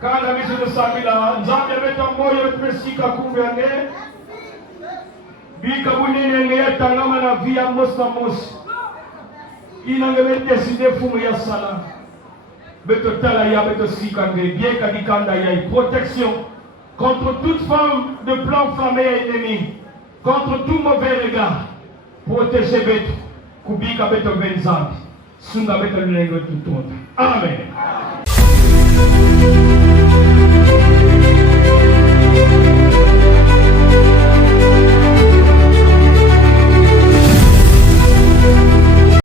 Kana misu de sabila, nzambe beto moyo betresika kumbiange. Bika bunene nge tangama na via mosta mos. Inange décider fumu ya sala. Beto tala ya beto sika nge bien kadikanda ya protection contre toute forme de plan famé ennemi, contre tout mauvais regard. Protéger beto kubika beto benzambi. Sunga beto nengo tutonda. Amen.